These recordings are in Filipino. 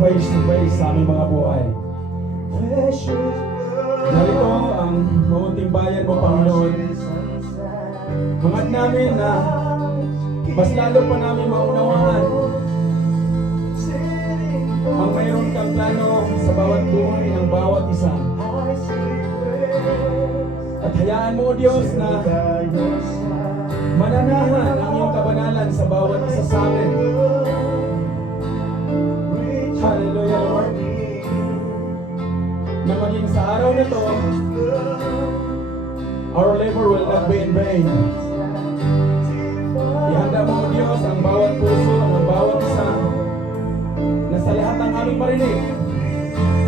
face to face sa aming mga buhay. Narito ang maunting bayan mo, Panginoon. Hangad namin na mas lalo pa namin maunawaan ang mayroon kang plano sa bawat buhay ng bawat isa. At hayaan mo, Diyos, na mananahan ang iyong kabanalan sa bawat isa sa amin. Hallelujah, Lord. Na maging sa araw na to, our labor will not be in vain. Ihanda mo, Diyos, ang bawat puso, ang bawat isa, na sa lahat ng aming marinig,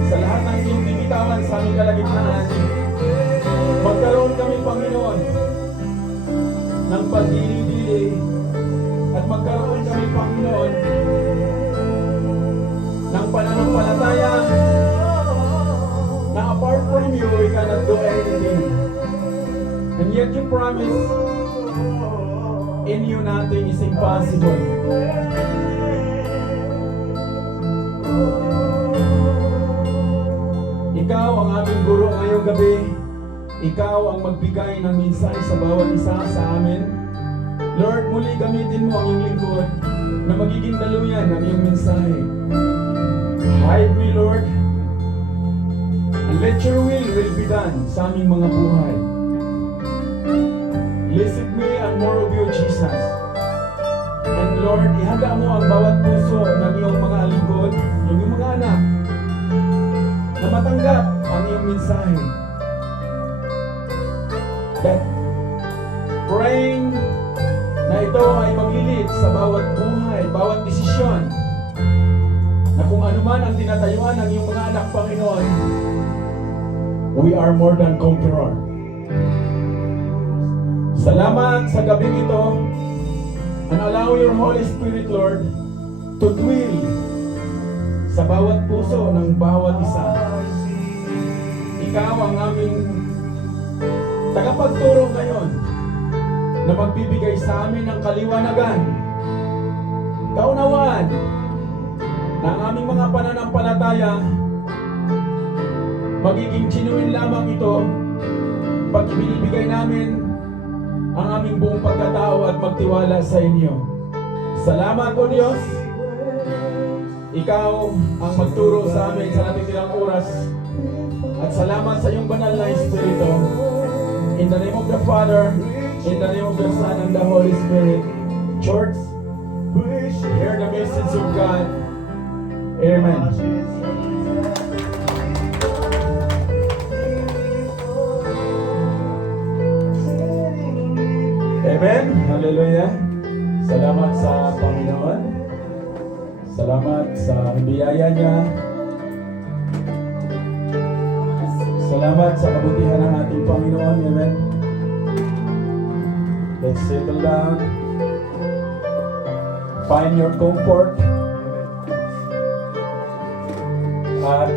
sa lahat ng iyong binitawan sa aming kalagitnaan, magkaroon kami, Panginoon, ng pagdili-dili, at magkaroon kami, Panginoon, ng pananampalataya na apart from you, we cannot do anything. And yet you promise, in you nothing is impossible. Ikaw ang aming guro ngayong gabi. Ikaw ang magbigay ng mensahe sa bawat isa sa amin. Lord, muli gamitin mo ang iyong lingkod na magiging daluyan ng iyong mensahe. Hide me, Lord, and let your will be done sa aming mga buhay. Listen me and more of you, Jesus. And Lord, ihanda mo ang bawat puso ng iyong mga lingkod, yung iyong mga anak, na matanggap ang iyong mensahe. That praying na ito ay maglilid sa bawat buhay, bawat desisyon, na kung anuman ang tinatayuan ng iyong mga anak, Panginoon, we are more than conqueror. Salamat sa gabing ito, and allow your Holy Spirit, Lord, to dwell sa bawat puso ng bawat isa. Ikaw ang aming tagapagturo ngayon na magbibigay sa amin ng kaliwanagan, kaunawaan, na ang aming mga pananampalataya magiging genuine lamang ito pag ibinibigay namin ang aming buong pagkatao at magtiwala sa inyo. Salamat, O Diyos. Ikaw ang magturo sa amin sa natitirang oras, at salamat sa iyong banal na Espiritu. In the name of the Father, in the name of the Son, and the Holy Spirit. Church, hear the message of God. Amen. Amen. Hallelujah. Salamat sa Panginoon. Salamat sa biyaya niya. Salamat sa kabutihan ng ating Panginoon. Amen. Let's settle down. Find your comfort. At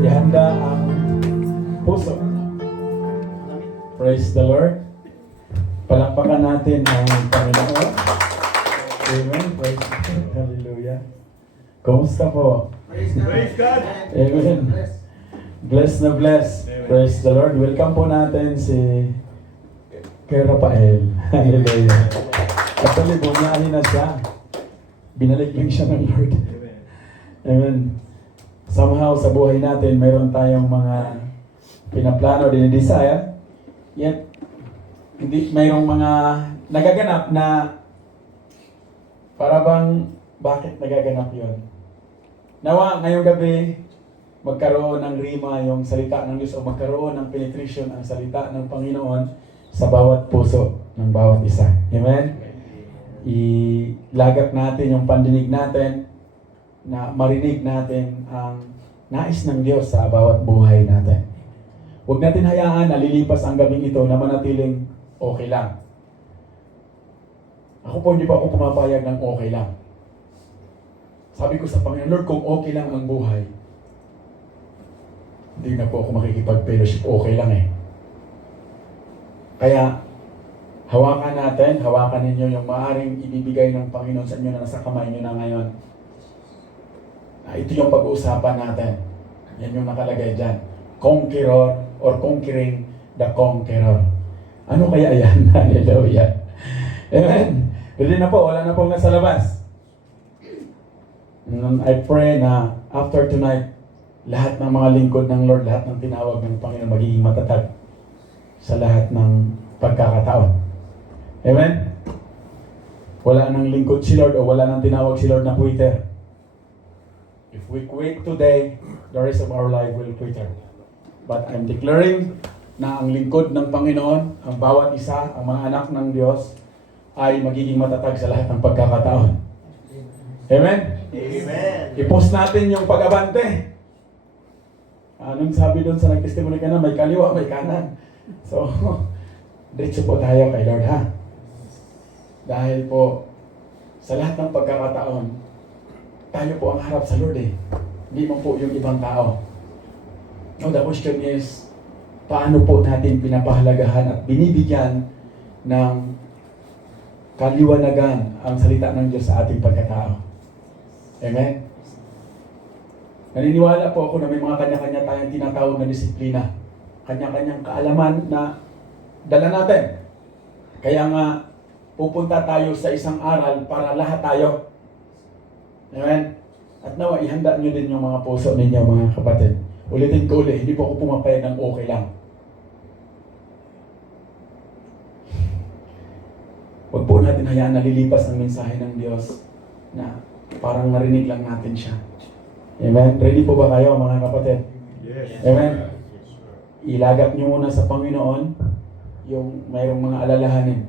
ihanda ang puso. Praise the Lord. Palakpakan natin ang Panginoon. Amen. Praise God. Hallelujah. Kumusta po? Praise God. Amen. Bless na bless. Praise the Lord. Welcome po natin si Kay Rafael. Hallelujah. Actually, bumiyahin na siya. Binalikling siya ng Lord. Amen. Somehow sa buhay natin, mayroon tayong mga pinaplano, dinidesire. Yet, hindi mayroong mga nagaganap na para bang bakit nagaganap yon? Nawa, ngayong gabi, magkaroon ng rima yung salita ng Diyos o magkaroon ng penetration ang salita ng Panginoon sa bawat puso ng bawat isa. Amen? Ilagak natin yung pandinig natin na marinig natin ang nais ng Diyos sa bawat buhay natin. Huwag natin hayaan na lilipas ang gabing ito na manatiling okay lang. Ako po, hindi pa ako pumapayag ng okay lang. Sabi ko sa Panginoon, Lord, kung okay lang ang buhay, hindi na po ako makikipag-fellowship, okay lang eh. Kaya, Hawakan natin, hawakan ninyo yung maaaring ibibigay ng Panginoon sa inyo na nasa kamay nyo na ngayon. Ito yung pag-uusapan natin. Yan yung nakalagay dyan. Conqueror or conquering the conqueror. Ano kaya yan? Hallelujah. Amen. Pwede na po, wala na pong nasa labas. I pray na after tonight, lahat ng mga lingkod ng Lord, lahat ng tinawag ng Panginoon magiging matatag sa lahat ng pagkakataon. Amen? Wala nang lingkod si Lord o wala nang tinawag si Lord na quitter. If we quit today, the rest of our life will quitter. But I'm declaring na ang lingkod ng Panginoon, ang bawat isa, ang mga anak ng Diyos, ay magiging matatag sa lahat ng pagkakataon. Amen? Amen. I-post natin yung pag-abante. Anong sabi doon sa nag-testimony ka na, may kaliwa, may kanan. So, diretso po tayo kay Lord, ha? Dahil po, sa lahat ng pagkakataon, tayo po ang harap sa Lord eh. Hindi mo po yung ibang tao. Now, the question is, paano po natin pinapahalagahan at binibigyan ng kaliwanagan ang salita ng Diyos sa ating pagkatao? Amen? Naniniwala po ako na may mga kanya-kanya tayong tinatawag na disiplina. Kanya-kanyang kaalaman na dala natin. Kaya nga, pupunta tayo sa isang aral para lahat tayo. Amen? At nawa, ihanda nyo din yung mga puso ninyo, mga kapatid. Ulitin ko ulit, hindi po ako pumapayag ng okay lang. Huwag po natin hayaan na lilipas ang mensahe ng Diyos na parang narinig lang natin siya. Amen? Ready po ba kayo, mga kapatid? Yes. Amen? Ilagak nyo muna sa Panginoon yung mayroong mga alalahanin.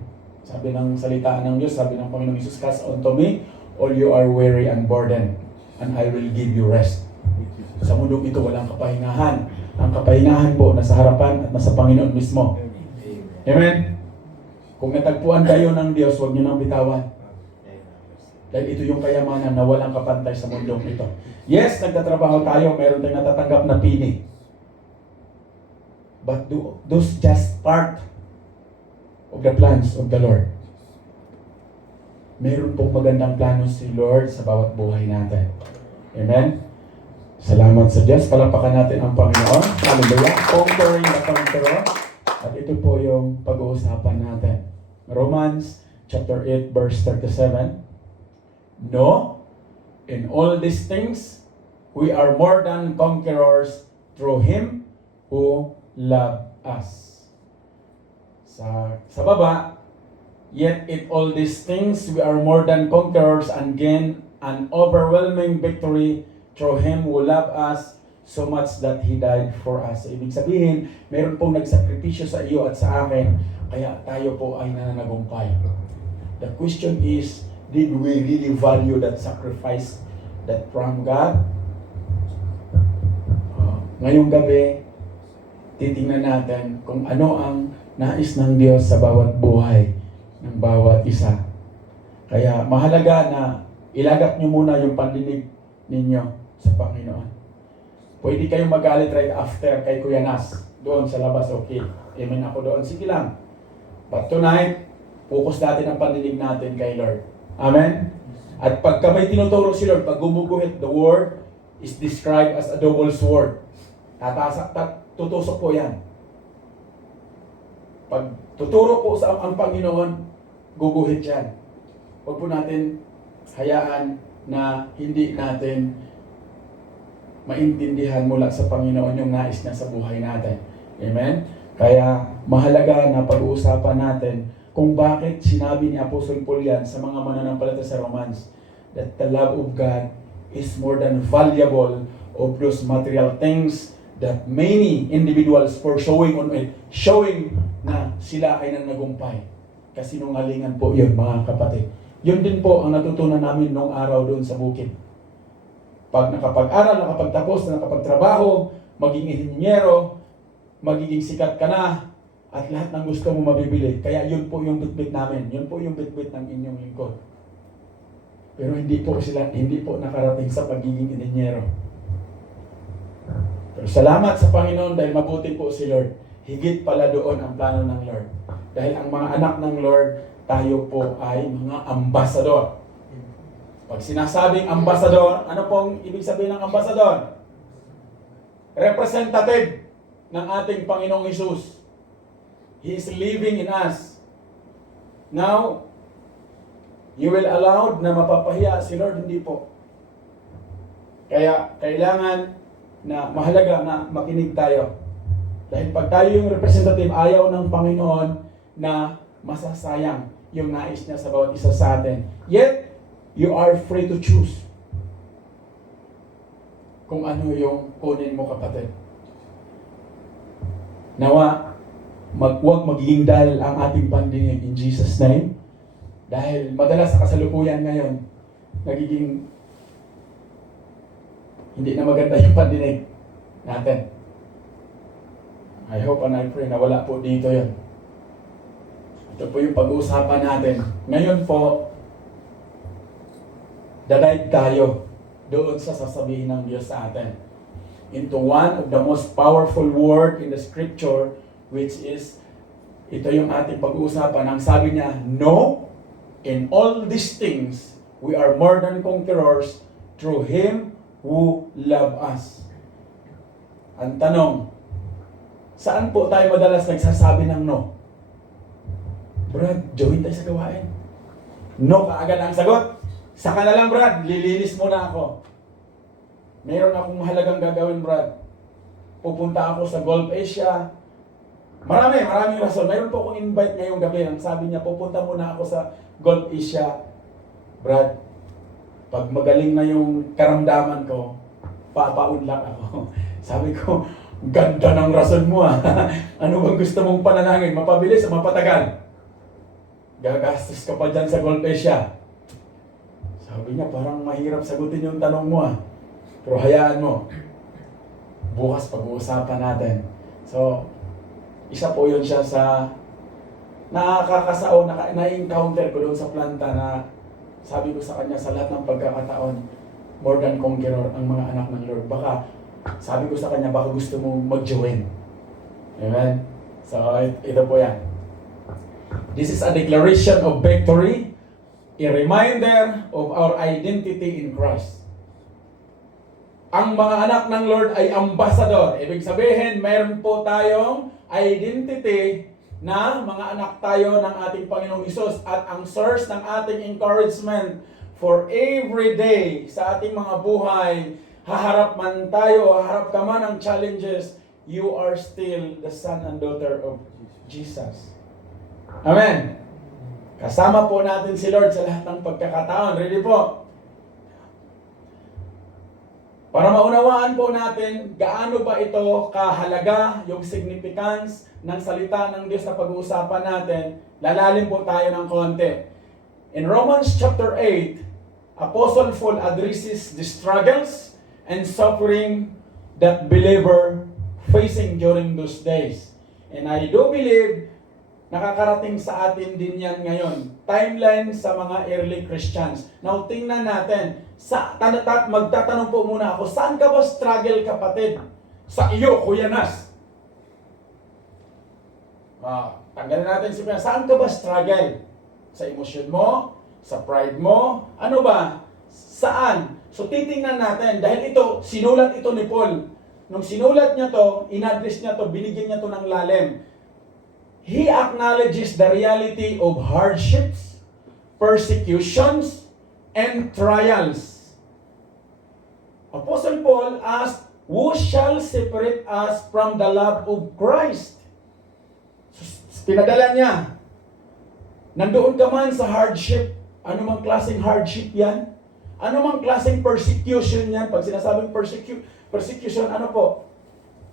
Sabi ng salita ng Diyos, sabi ng Panginoong Jesus, cast unto me all you are weary and burdened, and I will give you rest. Sa mundong ito, walang kapahingahan. Ang kapahingahan po, nasa harapan at nasa Panginoon mismo. Amen? Kung natagpuan kayo ng Diyos, huwag nyo nang bitawan. Dahil ito yung kayamanan na walang kapantay sa mundong ito. Yes, nagtatrabaho tayo, mayroon tayong natatanggap na pini. But those just part of the plans of the Lord. Meron pong magandang plano si Lord sa bawat buhay natin. Amen? Salamat sa Diyos. Palapakan natin ang Panginoon. Hallelujah. Conquering the conqueror. At ito po yung pag-uusapan natin. Romans chapter 8 verse 37. No, in all these things, we are more than conquerors through Him who loved us. Sa baba, yet in all these things we are more than conquerors and gain an overwhelming victory through Him who loved us so much that He died for us. Ibig sabihin, meron pong nagsakripisyo sa iyo at sa akin, kaya tayo po ay nananagumpay. The question is, did we really value that sacrifice that from God? Ngayong gabi, titingnan natin kung ano ang nais ng Diyos sa bawat buhay ng bawat isa. Kaya mahalaga na ilagak nyo muna yung pandinig ninyo sa Panginoon. Pwede kayong magalit right after kay Kuya Nas. Doon sa labas, okay. Amen ako doon. Sige lang. But tonight, focus natin ang pandinig natin kay Lord. Amen? At pagka may tinuturo si Lord, pag gumuguhit, the word is described as a double sword. Tutusok po yan. Pag tuturo po sa ang Panginoon, guguhit yan. Huwag po natin hayaan na hindi natin maintindihan mula sa Panginoon yung nais niya sa buhay natin. Amen? Kaya mahalaga na pag-uusapan natin kung bakit sinabi ni Apostol Paul yan sa mga mananampalataya sa Romans that the love of God is more than valuable of those material things that many individuals for showing na sila ay nanagumpay. Kasinungalingan po yun, mga kapatid. Yun din po ang natutunan namin noong araw doon sa bukid. Pag nakapag-aral, nakapagtapos, nakapagtrabaho, maging inhinyero, magiging sikat ka na, at lahat ng gusto mo mabibili. Kaya yun po yung bitbit namin. Yun po yung bitbit ng inyong lingkod. Pero hindi po nakarating sa pagiging inhinyero. Pero salamat sa Panginoon dahil mabuti po si Lord. Higit pala doon ang plano ng Lord. Dahil ang mga anak ng Lord, tayo po ay mga ambasador. Pag sinasabing ambasador, ano pong ibig sabihin ng ambasador? Representative ng ating Panginoong Hesus. He is living in us. Now, you will allowed na mapapahiya si Lord? Hindi po. Kaya kailangan na mahalaga na makinig tayo. Dahil pag tayo yung representative, ayaw ng Panginoon na masasayang yung nais niya sa bawat isa sa atin. Yet, you are free to choose kung ano yung kunin mo, kapatid. Nawa, huwag magiging dahil ang ating pandinig in Jesus' name. Dahil madalas sa kasalukuyan ngayon, nagiging hindi na maganda yung pandinig natin. I hope and I pray na wala po dito yun. Ito po yung pag-uusapan natin. Ngayon po, dadive tayo doon sa sasabihin ng Diyos sa atin. Into one of the most powerful word in the scripture, which is, ito yung ating pag-uusapan. Ang sabi niya, no, in all these things, we are more than conquerors through Him who love us. Ang tanong, saan po tayo madalas nagsasabi ng no? Brad, join tayo sa gawain. No, kaagad ang sagot. Saka na lang, Brad, lilinis muna ako. Meron akong mahalagang gagawin, Brad. Pupunta ako sa Gulf Asia. Maraming rason. Meron po akong invite ngayong gabi. Ang sabi niya, pupunta muna ako sa Gulf Asia. Brad, pag magaling na yung karamdaman ko, papaunlak ako. Sabi ko, ganda ng rason mo ah. Ano bang gusto mong panalangin? Mapabilis o mapatagal? Gagastos ka pa dyan sa Gulf Asia. Sabi niya, parang mahirap sagutin yung tanong mo ah. Pero hayaan mo. Bukas pag-uusapan natin. So, isa po yun siya sa nakakasao, na-encounter ko doon sa planta na sabi ko sa kanya, sa lahat ng pagkakataon, more than conqueror ang mga anak ng Lord. Baka, sabi ko sa kanya, baka gusto mo mag-join. Amen? So, ito po yan. This is a declaration of victory, a reminder of our identity in Christ. Ang mga anak ng Lord ay ambassador. Ibig sabihin, mayroon po tayong identity na mga anak tayo ng ating Panginoong Hesus, at ang source ng ating encouragement for every day sa ating mga buhay, haharap man tayo, haharap ka man ng challenges, you are still the son and daughter of Jesus. Amen. Kasama po natin si Lord sa lahat ng pagkakataon. Ready po? Para maunawaan po natin gaano ba ito kahalaga, yung significance ng salita ng Diyos na pag-uusapan natin, lalalim po tayo ng konti. In Romans chapter 8, Apostle Paul addresses the struggles and suffering that believer facing during those days. And I do believe nakakarating sa atin din yan ngayon. Timeline sa mga early Christians. Now, tingnan natin. Magtatanong po muna ako, saan ka ba struggle, kapatid? Sa iyo, Kuya Nas. Tanggalin natin si Kuya. Saan ka ba struggle? Sa emosyon mo? Sa pride mo? Ano ba? Saan? So, titingnan natin. Dahil ito, sinulat ito ni Paul. Nung sinulat niya to, in-address niya to, binigyan niya to ng lalim. He acknowledges the reality of hardships, persecutions, and trials. Apostle Paul asked, who shall separate us from the love of Christ? So, pinadala niya, nandoon ka man sa hardship, ano mang klaseng hardship yan? Ano mang klaseng persecution yan? Pag sinasabing persecution, ano po?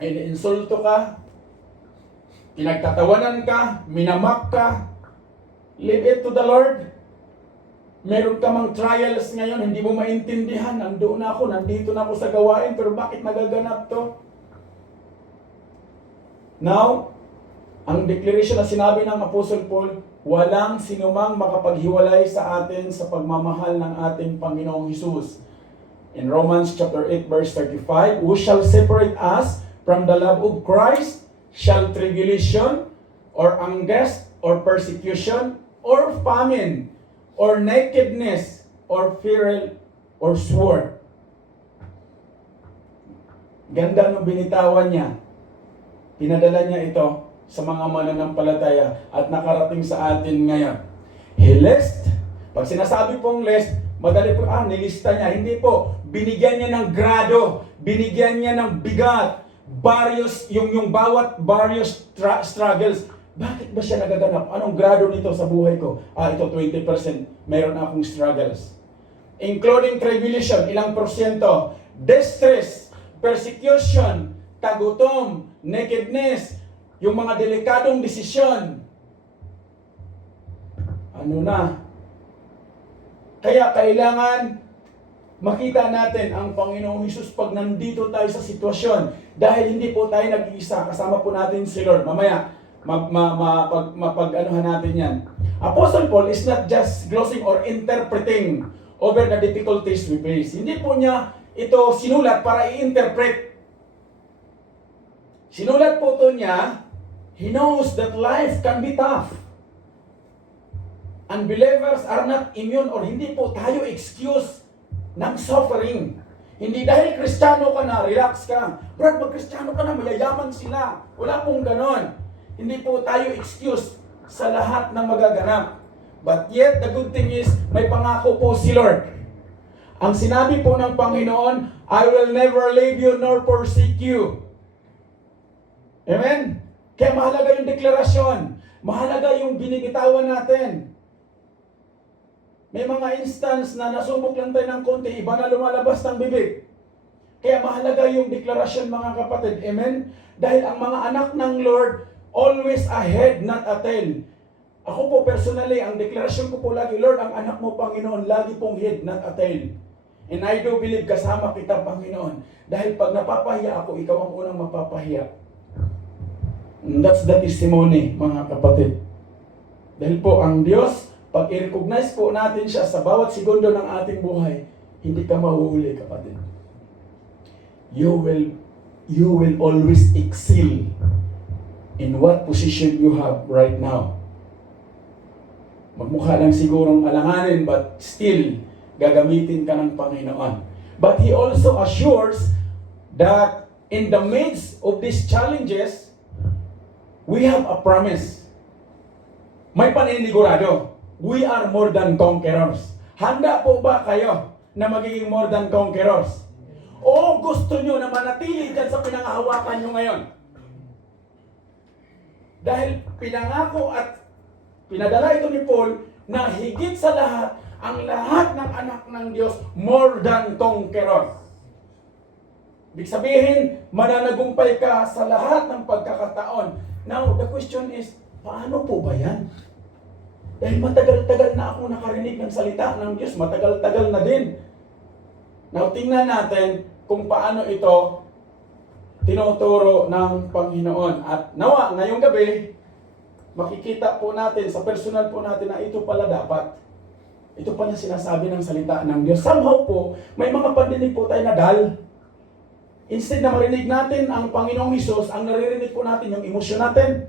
Iniinsulto ka, pinagtatawanan ka, minamak ka, leave it to the Lord. Meron ka mang trials ngayon, hindi mo maintindihan, nandoon ako, nandito na ako sa gawain, pero bakit nagaganap to? Now, ang declaration na sinabi ng Apostle Paul, walang sinumang makapaghiwalay sa atin sa pagmamahal ng ating Panginoong Hesus. In Romans chapter 8 verse 35, who shall separate us from the love of Christ? Shall tribulation, or angst, or persecution, or famine, or nakedness, or peril, or sword. Ganda nung binitawan niya. Pinadala niya ito sa mga mananampalataya at nakarating sa atin ngayon. He list. Pag sinasabi pong list, madali po, nilista niya. Hindi po. Binigyan niya ng grado. Binigyan niya ng bigat. Yung bawat various struggles. Bakit ba siya nagaganap? Anong grado nito sa buhay ko? Ito 20%. Meron akong struggles. Including tribulation, ilang porsyento? Distress, persecution, tagutom, nakedness, yung mga delikadong desisyon. Ano na? Kaya kailangan makita natin ang Panginoong Hesus pag nandito tayo sa sitwasyon. Dahil hindi po tayo nag-iisa, kasama po natin si Lord. Mamaya, mapag-anuhan natin yan. Apostle Paul is not just glossing or interpreting over the difficulties we face. Hindi po niya ito sinulat para i-interpret. Sinulat po ito niya, he knows that life can be tough. Unbelievers are not immune or hindi po tayo excuse ng suffering. Hindi dahil Kristiyano ka na, relax ka. Brad, mag-Kristiyano ka na, mayayaman sila. Wala pong ganon. Hindi po tayo excuse sa lahat ng magaganap. But yet, the good thing is, may pangako po si Lord. Ang sinabi po ng Panginoon, I will never leave you nor forsake you. Amen? Kaya mahalaga yung deklarasyon. Mahalaga yung binibitawan natin. May mga instance na nasubok lang tayo ng konti, iba na lumalabas ng bibig. Kaya mahalaga yung deklarasyon, mga kapatid. Amen? Dahil ang mga anak ng Lord, always ahead, not a tail. Ako po personally, ang deklarasyon ko po lagi, Lord, ang anak mo, Panginoon, lagi pong head, not a tail. And I do believe kasama kita, Panginoon. Dahil pag napapahiya ako, ikaw ang unang mapapahiya. And that's the testimony, mga kapatid. Dahil po ang Diyos, pag i-recognize po natin siya sa bawat segundo ng ating buhay, hindi ka mahuhuli, kapatid. You will always excel in what position you have right now. Magmukha lang sigurong alanganin, but still, gagamitin ka ng Panginoon. But He also assures that in the midst of these challenges, we have a promise. May paninigurado. We are more than conquerors. Handa po ba kayo na magiging more than conquerors? O gusto nyo na manatili dyan sa pinangahawakan nyo ngayon? Dahil pinangako at pinadala ito ni Paul na higit sa lahat, ang lahat ng anak ng Diyos more than conquerors. Ibig sabihin, mananagumpay ka sa lahat ng pagkakataon. Now, the question is, paano po ba yan? Dahil matagal-tagal na ako nakarinig ng salita ng Diyos, matagal-tagal na din. Now, tingnan natin kung paano ito tinuturo ng Panginoon. At nawa, ngayong gabi, makikita po natin, sa personal po natin na ito pala dapat. Ito pala sinasabi ng salita ng Diyos. Somehow po, may mga pandinig po tayo na dal. Instead na marinig natin ang Panginoong Hesus, ang naririnig po natin yung emosyon natin.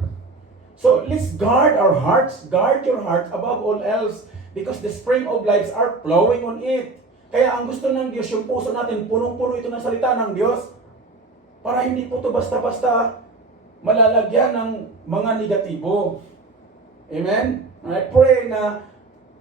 So, let's guard our hearts. Guard your heart above all else because the spring of lives are flowing on it. Kaya ang gusto ng Diyos, yung puso natin, punong-puno ito ng salita ng Diyos para hindi po ito basta-basta malalagyan ng mga negatibo. Amen? I pray na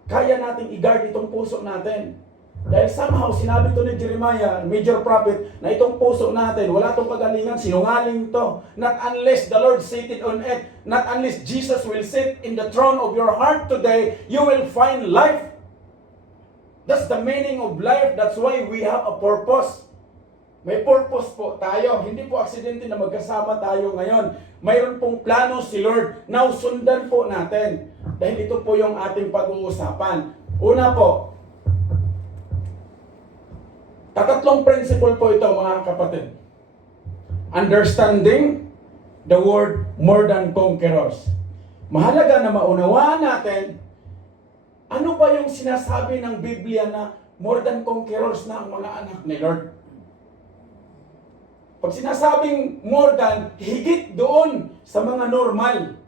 kaya nating i-guard itong puso natin. Dahil somehow, sinabi ito ni Jeremiah, major prophet, na itong puso natin, wala itong kagalingan, sinungaling ito. Not unless the Lord seated on it, not unless Jesus will sit in the throne of your heart today, you will find life. That's the meaning of life. That's why we have a purpose. May purpose po tayo. Hindi po aksidente na magkasama tayo ngayon. Mayroon pong plano si Lord. Now, sundan po natin. Dahil ito po yung ating pag-uusapan. Una po, tatatlong principle po ito, mga kapatid. Understanding the word more than conquerors. Mahalaga na maunawaan natin ano ba yung sinasabi ng Biblia na more than conquerors na ang mga anak ni Lord. Pag sinasabing more than, higit doon sa mga normal.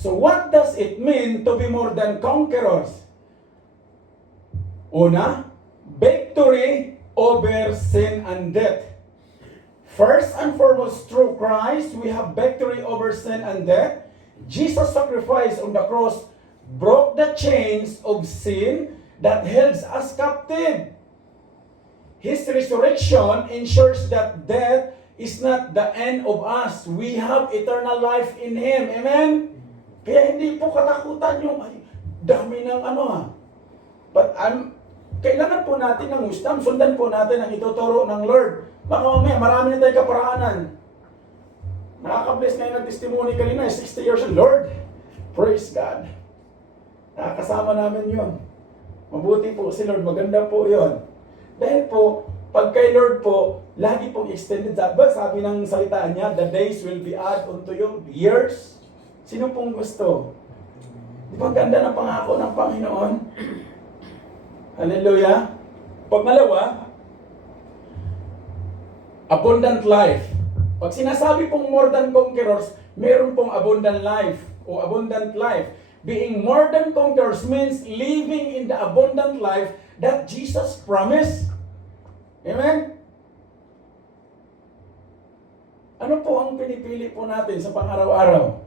So what does it mean to be more than conquerors? Una, victory over sin and death. First and foremost, through Christ, we have victory over sin and death. Jesus' sacrifice on the cross broke the chains of sin that held us captive. His resurrection ensures that death is not the end of us. We have eternal life in Him. Amen? Kaya hindi po katakutan yung, ay, dami ng But kailangan po natin ng wisdom. Sundan po natin ang ituturo ng Lord. Baka mamaya, marami na tayong kaparaanan. Nakaka-bless ngayon ng testimony kanina, 60 years old. Lord, praise God. Nakakasama namin yon. Mabuti po si Lord, maganda po yon. Dahil po, pag kay Lord po, lagi pong extended. Sabi ng salita niya, the days will be added unto you, years. Sino pong gusto? Di ba ganda ng pangako ng Panginoon? Hallelujah. Pangalawa, abundant life. Pag sinasabi pong more than conquerors, meron pong abundant life o abundant life. Being more than conquerors means living in the abundant life that Jesus promised. Amen? Ano po ang pinipili po natin sa pang-araw-araw?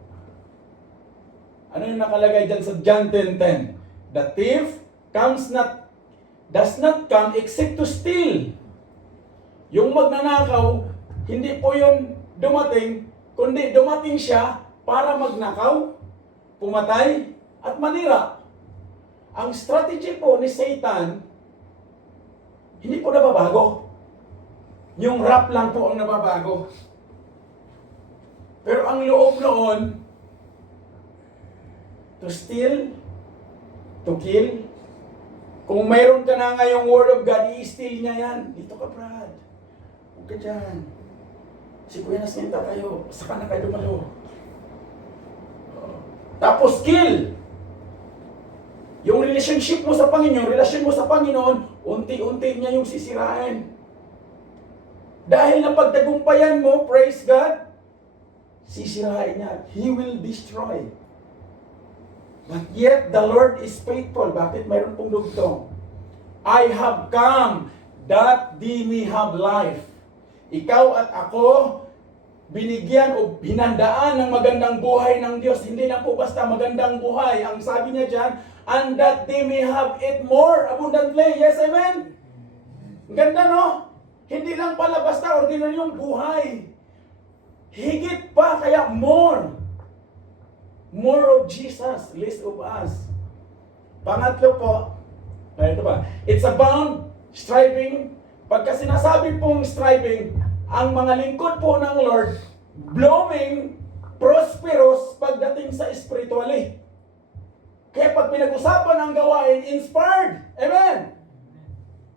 Ano yung nakalagay dyan sa John 10:10? The thief does not come except to steal. Yung magnanakaw, hindi po yun dumating, kundi dumating siya para magnakaw, pumatay, at manira. Ang strategy po ni Satan, hindi po nababago. Yung rap lang po ang nababago. Pero ang loob noon, to steal, to kill. Kung mayroon ka na ngayong Word of God, i-steal niya yan. Dito ka, Brad. Huwag ka dyan. Si Kuya nasinta kayo. Saka na kayo dumalo. Tapos kill. Yung relationship mo sa Panginoon, relasyon mo sa Panginoon, unti-unti niya yung sisirain. Dahil napagtagumpayan mo, praise God, sisirain niya. He will destroy. But yet, the Lord is faithful. Bakit mayroon pong dugtong? I have come that they may have life. Ikaw at ako, binigyan o hinandaan ng magandang buhay ng Diyos. Hindi lang po basta magandang buhay. Ang sabi niya dyan, and that they may have it more abundantly. Yes, amen? Ganda, no? Hindi lang pala basta ordinary yung buhay. Higit pa, kaya more. More of Jesus, less of us. Pangatlo po, ito ba? It's about striving. Pagka sinasabi pong striving, ang mga lingkod po ng Lord, blooming, prosperous pagdating sa spiritually. Kaya pag pinag-usapan ang gawain, inspired. Amen?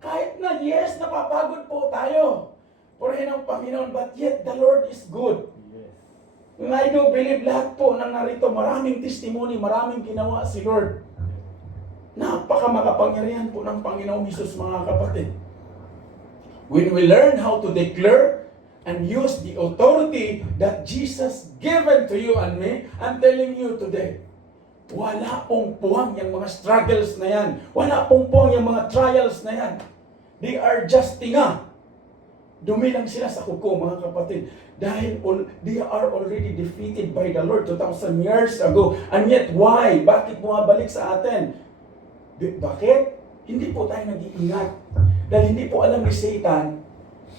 Kahit na, yes, napapagod po tayo. Purihin ang Panginoon, but yet the Lord is good. I do believe lahat po ng narito, maraming testimony, maraming ginawa si Lord. Napaka makapangyarihan po ng Panginoong Hesus, mga kapatid. When we learn how to declare and use the authority that Jesus given to you and me, I'm telling you today, wala pong puwang yung mga struggles na yan. Wala pong puwang yung mga trials na yan. They are just tinga. Dumilang sila sa kuko, mga kapatid. Dahil they are already defeated by the Lord 2,000 years ago. And yet, why? Bakit bumabalik sa atin? Bakit? Hindi po tayo nag-iingat. Dahil hindi po alam ni Satan,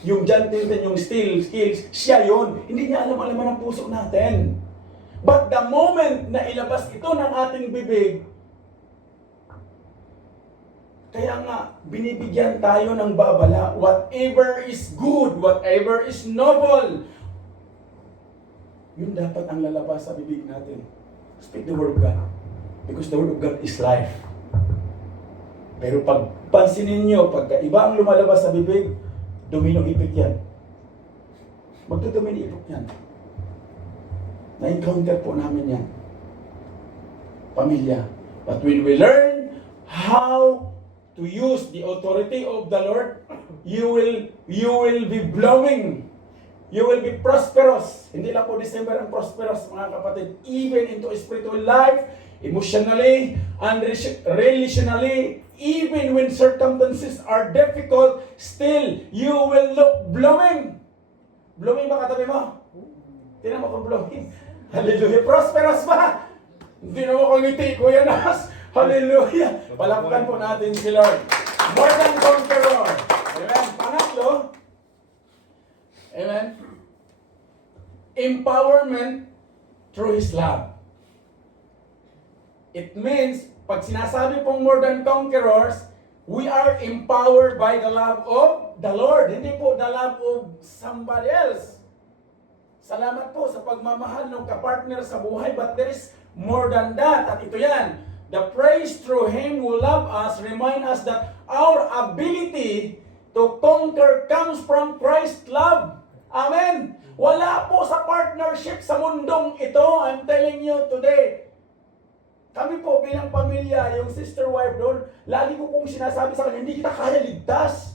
yung John 10, yung steal, skills, siya yun. Hindi niya alam-alaman ang puso natin. But the moment na ilabas ito ng ating bibig, kaya nga, binibigyan tayo ng babala, whatever is good, whatever is noble, yun dapat ang lalabas sa bibig natin. Speak the Word of God. Because the Word of God is life. Pero pag pansinin nyo, pagka iba ang lumalabas sa bibig, domino ipik yan. Magdodumino ipik yan. Na-encounter po namin yan. Pamilya. But when we learn how to use the authority of the Lord, you will be blowing You will be prosperous. Hindi lang po December ang prosperous, mga kapatid. Even into spiritual life, emotionally, and relationally, even when circumstances are difficult, still, you will look blooming. Blooming ba katabi mo? Tinan mo kung blooming. Hallelujah. Prosperous ba? Hindi na mo kung ngiti, Kuya Nas. Hallelujah. Palakpakan po natin si Lord. More than conqueror. Amen. Pangatlo, amen, empowerment through His love. It means, pag sinasabi pong more than conquerors, we are empowered by the love of the Lord. Hindi po the love of somebody else. Salamat po sa pagmamahal ng kapartner sa buhay, but there is more than that. At ito yan, the praise through Him who love us remind us that our ability to conquer comes from Christ's love. Amen. Wala po sa partnership sa mundong ito. I'm telling you today. Kami po bilang pamilya, yung sister wife doon, lagi ko pong sinasabi sa kanya, hindi kita kaya ligtas.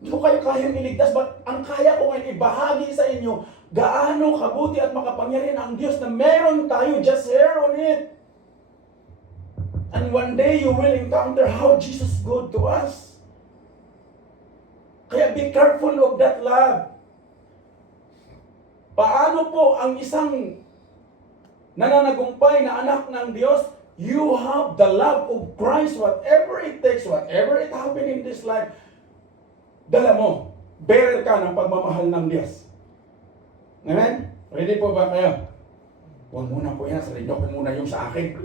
Hindi ko kayo kayang iligtas, but ang kaya ko ngayon ibahagi sa inyo, gaano kabuti at makapangyarihan ang Diyos na meron tayo. Just share on it. And one day you will encounter how Jesus is good to us. Kaya be careful of that love. Paano po ang isang nananagumpay na anak ng Diyos? You have the love of Christ, whatever it takes, whatever it happen in this life, dala mo, bearer ka ng pagmamahal ng Diyos. Amen? Ready po ba kayo? Huwag muna po yan, sarili ko muna yung sa akin.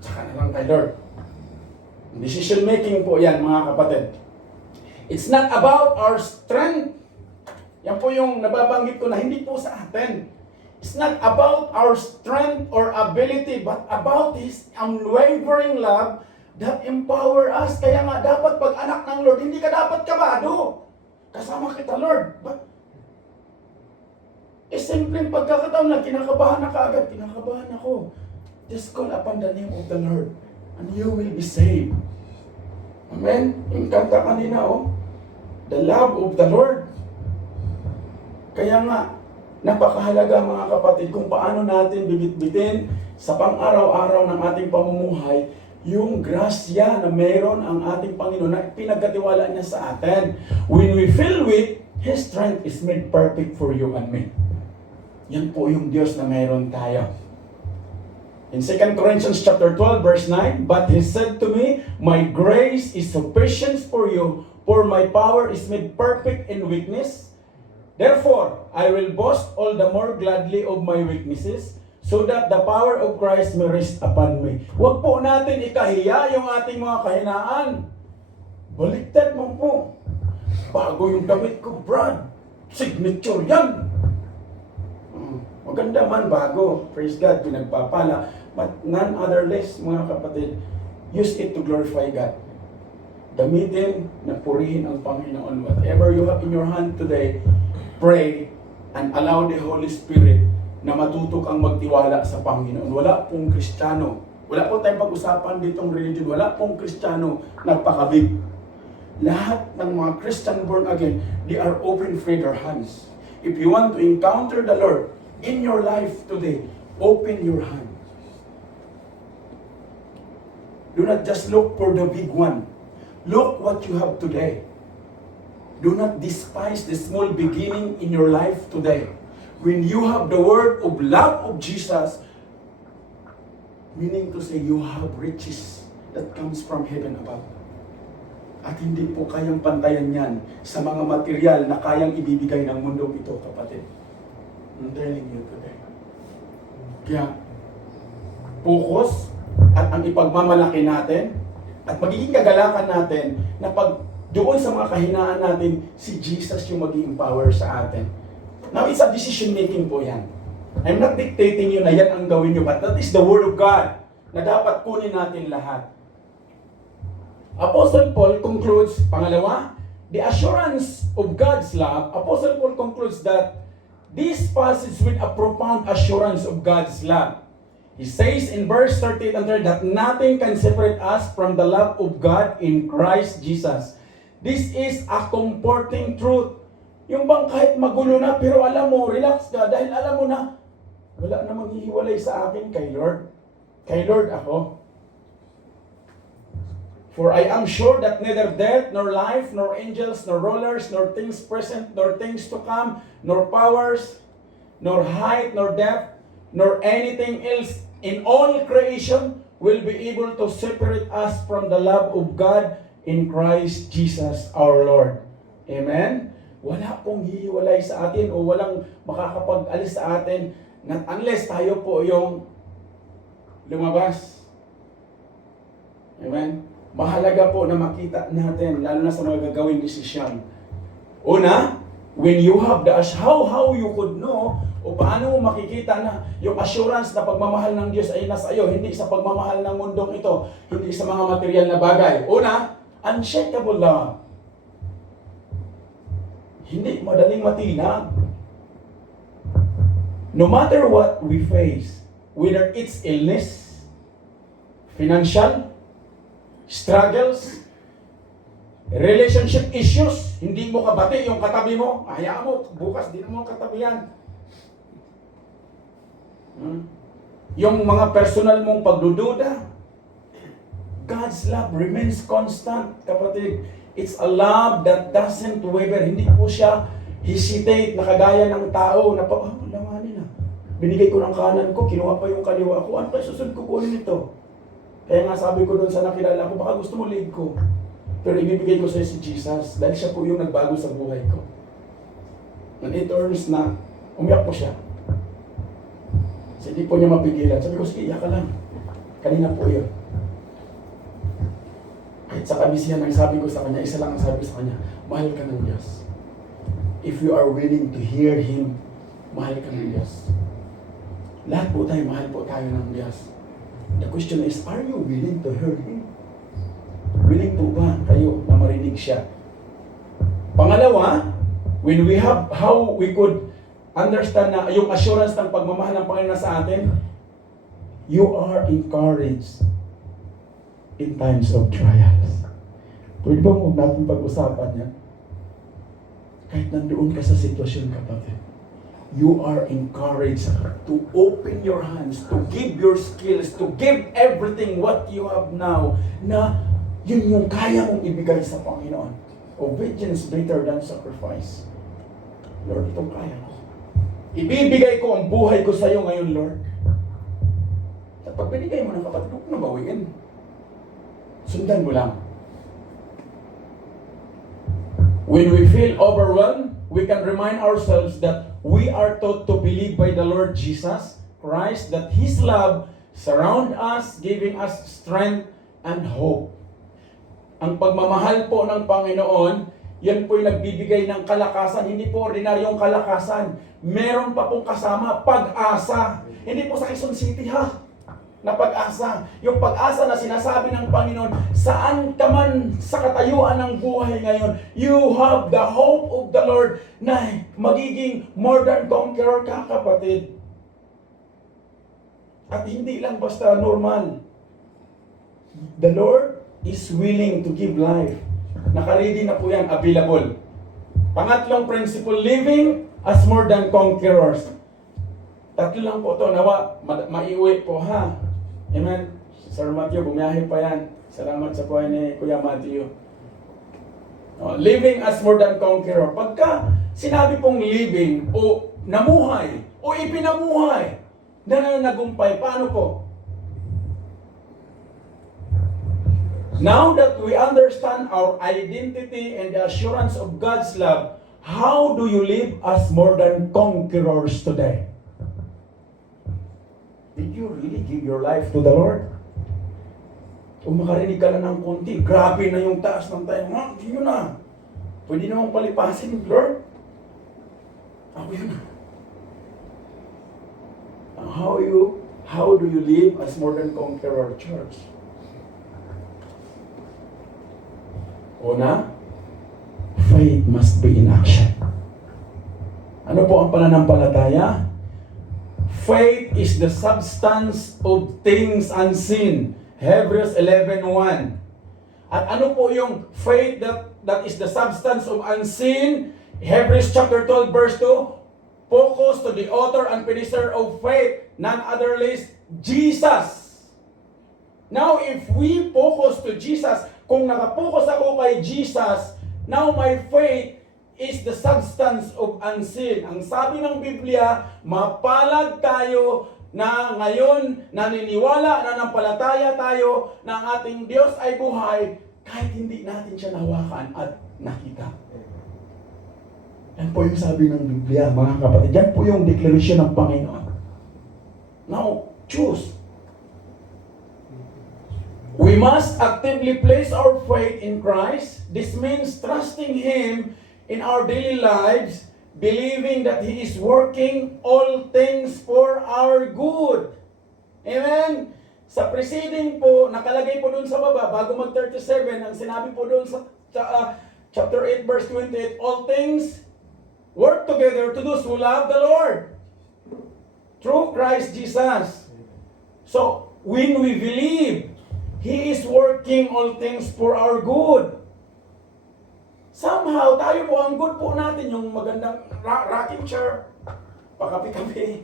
Tsaka na lang kay Lord. Decision making po yan, mga kapatid. It's not about our strength. Yan po yung nababanggit ko na hindi po sa atin. It's not about our strength or ability, but about His unwavering love that empower us. Kaya nga dapat pag anak ng Lord, hindi ka dapat kabado. Kasama kita, Lord. But, simpleng pagkakataon na kinakabahan na kaagad. Kinakabahan ako. Just call upon the name of the Lord and you will be saved. Amen? Yung kanta kanina, the love of the Lord. Kaya nga, napakahalaga mga kapatid kung paano natin bibit-bitin sa pang-araw-araw ng ating pamumuhay yung grasya na meron ang ating Panginoon na pinagkatiwala niya sa atin. When we feel weak, His strength is made perfect for you and me. Yan po yung Diyos na meron tayo. In 2 Corinthians chapter 12 verse 9, but He said to me, my grace is sufficient for you, for my power is made perfect in weakness. Therefore, I will boast all the more gladly of my weaknesses, so that the power of Christ may rest upon me. Huwag po natin ikahiya yung ating mga kahinaan. Baliktad mo po. Bago yung damit ko, Brad. Signature yan. Maganda man bago. Praise God, pinagpapala. But none other less, mga kapatid, use it to glorify God. Gamitin na purihin ang Panginoon. Whatever you have in your hand today, pray and allow the Holy Spirit na matuto kang magtiwala sa Panginoon. Wala pong Kristiyano. Wala po tayong pag-usapan ditong religion. Wala pong Kristiyano nagpakabig. Lahat ng mga Christian born again, they are open free their hands. If you want to encounter the Lord in your life today, open your hands. Do not just look for the big one. Look what you have today. Do not despise the small beginning in your life today. When you have the word of love of Jesus, meaning to say you have riches that comes from heaven above. At hindi po kayang pantayan yan sa mga material na kayang ibibigay ng mundong ito, kapatid. I'm telling you today. Kaya, focus at ang ipagmamalaki natin at magiging kagalakan natin na pag doon sa mga kahinaan natin, si Jesus yung mag-i-empower sa atin. Now, it's a decision making po yan. I'm not dictating you na yan ang gawin nyo, but that is the Word of God na dapat kunin natin lahat. Apostle Paul concludes, pangalawa, the assurance of God's love. Apostle Paul concludes that this passage with a profound assurance of God's love. He says in verse 38 and 30 that nothing can separate us from the love of God in Christ Jesus. This is a comforting truth Yung bang kahit magulo na, pero alam mo, relax ka, dahil alam mo na, wala namang hihiwalay sa akin kay Lord. Kay Lord ako. For I am sure that neither death, nor life, nor angels, nor rulers, nor things present, nor things to come, nor powers, nor height, nor depth, nor anything else in all creation will be able to separate us from the love of God in Christ Jesus our Lord. Amen? Wala pong hihiwalay sa atin o walang makakapag-alis sa atin unless tayo po yung lumabas. Amen? Mahalaga po na makita natin, lalo na sa mga gagawing desisyon. Una, when you have the how you could know o paano mo makikita na yung assurance na pagmamahal ng Diyos ay nasa iyo, hindi sa pagmamahal ng mundong ito, hindi sa mga material na bagay. Una, unshakable love. Hindi madaling matinag. No matter what we face, whether it's illness, financial, struggles, relationship issues, hindi mo kabati yung katabi mo, hayaan mo, bukas di mo katabi yan. Yung mga personal mong pagdududa, God's love remains constant, kapatid. It's a love that doesn't waver. Hindi po siya hesitate na kagaya ng tao na lamanin na. Binigay ko ng kanan ko, kinuha pa yung kaliwa ko. Ano tayo susunod ko kunin ito? Kaya nga sabi ko doon sa nakilala ko, baka gusto mo lead ko. Pero ibibigay ko sa'yo si Jesus dahil siya po yung nagbago sa buhay ko. And it turns na, umiyak po siya. So, hindi po niya mapigilan. Sabi ko, sige, iyak ka lang. Kanina po yun. Kahit sa kabisihan, ang sabi ko sa kanya, isa lang ang sabi ko sa kanya, mahal ka ng Diyos. If you are willing to hear Him, mahal ka ng Diyos. Lahat po tayo, mahal po tayo ng Diyos. The question is, are you willing to hear Him? Willing po ba kayo na marinig siya? Pangalawa, when we have how we could understand na yung assurance ng pagmamahal ng Panginoon sa atin, you are encouraged in times of trials. Pwede ba huwag natin pag-usapan yan? Kahit nandoon ka sa sitwasyon, kapatid, you are encouraged to open your hands, to give your skills, to give everything what you have now, na yun yung kaya mong ibigay sa Panginoon. Obedience better than sacrifice. Lord, itong kaya ko. Ibibigay ko ang buhay ko sa iyo ngayon, Lord. At pag binigay mo ng kapatid, huwag na bawiin. Sundan mo lang. When we feel overwhelmed, we can remind ourselves that we are taught to believe by the Lord Jesus Christ that His love surround us, giving us strength and hope. Ang pagmamahal po ng Panginoon, yan po yung nagbibigay ng kalakasan. Hindi po ordinaryong kalakasan. Meron pa pong kasama, pag-asa. Hindi po sa Quezon City, ha? Na pag-asa. Yung pag-asa na sinasabi ng Panginoon, saan ka man sa katayuan ng buhay ngayon, you have the hope of the Lord na magiging more than conqueror ka, kapatid. At hindi lang basta normal. The Lord is willing to give life. Nakaready na po yan, available. Pangatlong principle, living as more than conquerors. Tatlo lang po ito, nawa, maiuwi po, ha? Amen. Sir Matthew, bumiyahe pa yan. Salamat sa buhay ni Kuya Matthew. Living as more than conqueror. Pagka sinabi pong living o namuhay o ipinamuhay na nagumpay, paano po? Now that we understand our identity and the assurance of God's love, how do you live as more than conquerors today? Did you really give your life to the Lord? Kung makarinig ka lang ng konti, grabe na yung taas ng tayo. Hindi yun na. Pwede namang palipasin, Lord. Ako yun na. How do you live as more than conqueror, church? Una, faith must be in action. Ano po ang pananampalataya? Faith is the substance of things unseen. Hebrews 11:1. At ano po yung faith that is the substance of unseen? Hebrews chapter 12 verse 2, focus to the author and finisher of faith, none other less Jesus. Now, if we focus to Jesus, kung nakapokus ako kay Jesus, now my faith is the substance of unseen. Ang sabi ng Biblia, mapalad tayo na ngayon naniniwala, nanampalataya tayo na ang ating Diyos ay buhay kahit hindi natin siya nahawakan at nakita. Yan po yung sabi ng Biblia, mga kapatid. Yan po yung declaration ng Panginoon. Now, choose. We must actively place our faith in Christ. This means trusting Him in our daily lives, believing that He is working all things for our good. Amen? Sa preceding po, nakalagay po doon sa baba, bago mag-37, ang sinabi po doon sa chapter 8, verse 28, all things work together to those who love the Lord through Christ Jesus. So, when we believe, He is working all things for our good. Somehow, tayo po, ang good po natin, yung magandang rocking chair, pakapi-kapi.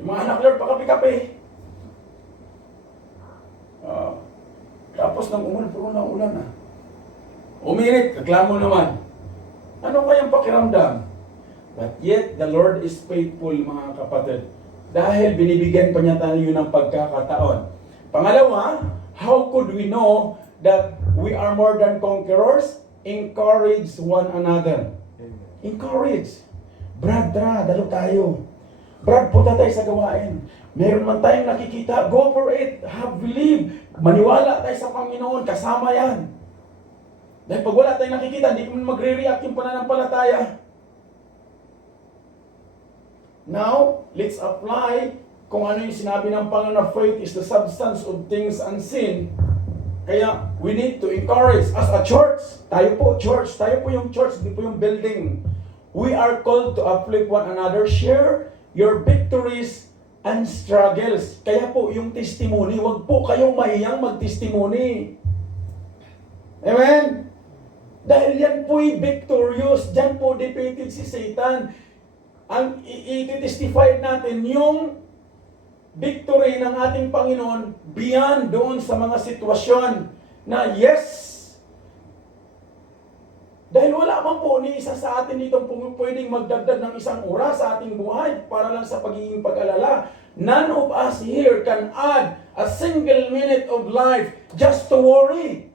Yung mga anak Lord, pakapi-kapi. Tapos nang umulan, puro na ulan na. Uminit, reklamo naman. Ano kayang pakiramdam? But yet, the Lord is faithful, mga kapatid. Dahil binibigyan pa niya tayo ng pagkakataon. Pangalawa, how could we know that we are more than conquerors? Encourage one another. Encourage. Brad, dalo tayo. Brad, punta tayo sa gawain. Meron man tayong nakikita, go for it. Have believe. Maniwala tayo sa Panginoon, kasama yan. Dahil pag wala tayong nakikita, hindi mo magre-react yung pananampalataya. Now, let's apply kung ano yung sinabi ng Panginoon, faith is the substance of things unseen. Kaya, we need to encourage as a church. Tayo po yung church, hindi po yung building. We are called to uplift one another, share your victories and struggles. Kaya po yung testimony, wag po kayong mahiyang mag-testimony. Amen? Dahil yan po'y victorious, dyan po defeated si Satan. Ang i-testify natin yung victory ng ating Panginoon beyond doon sa mga sitwasyon na yes, dahil wala man po ni isa sa atin dito pwedeng magdagdag ng isang oras sa ating buhay para lang sa pagiging pag-alala. None of us here can add a single minute of life just to worry.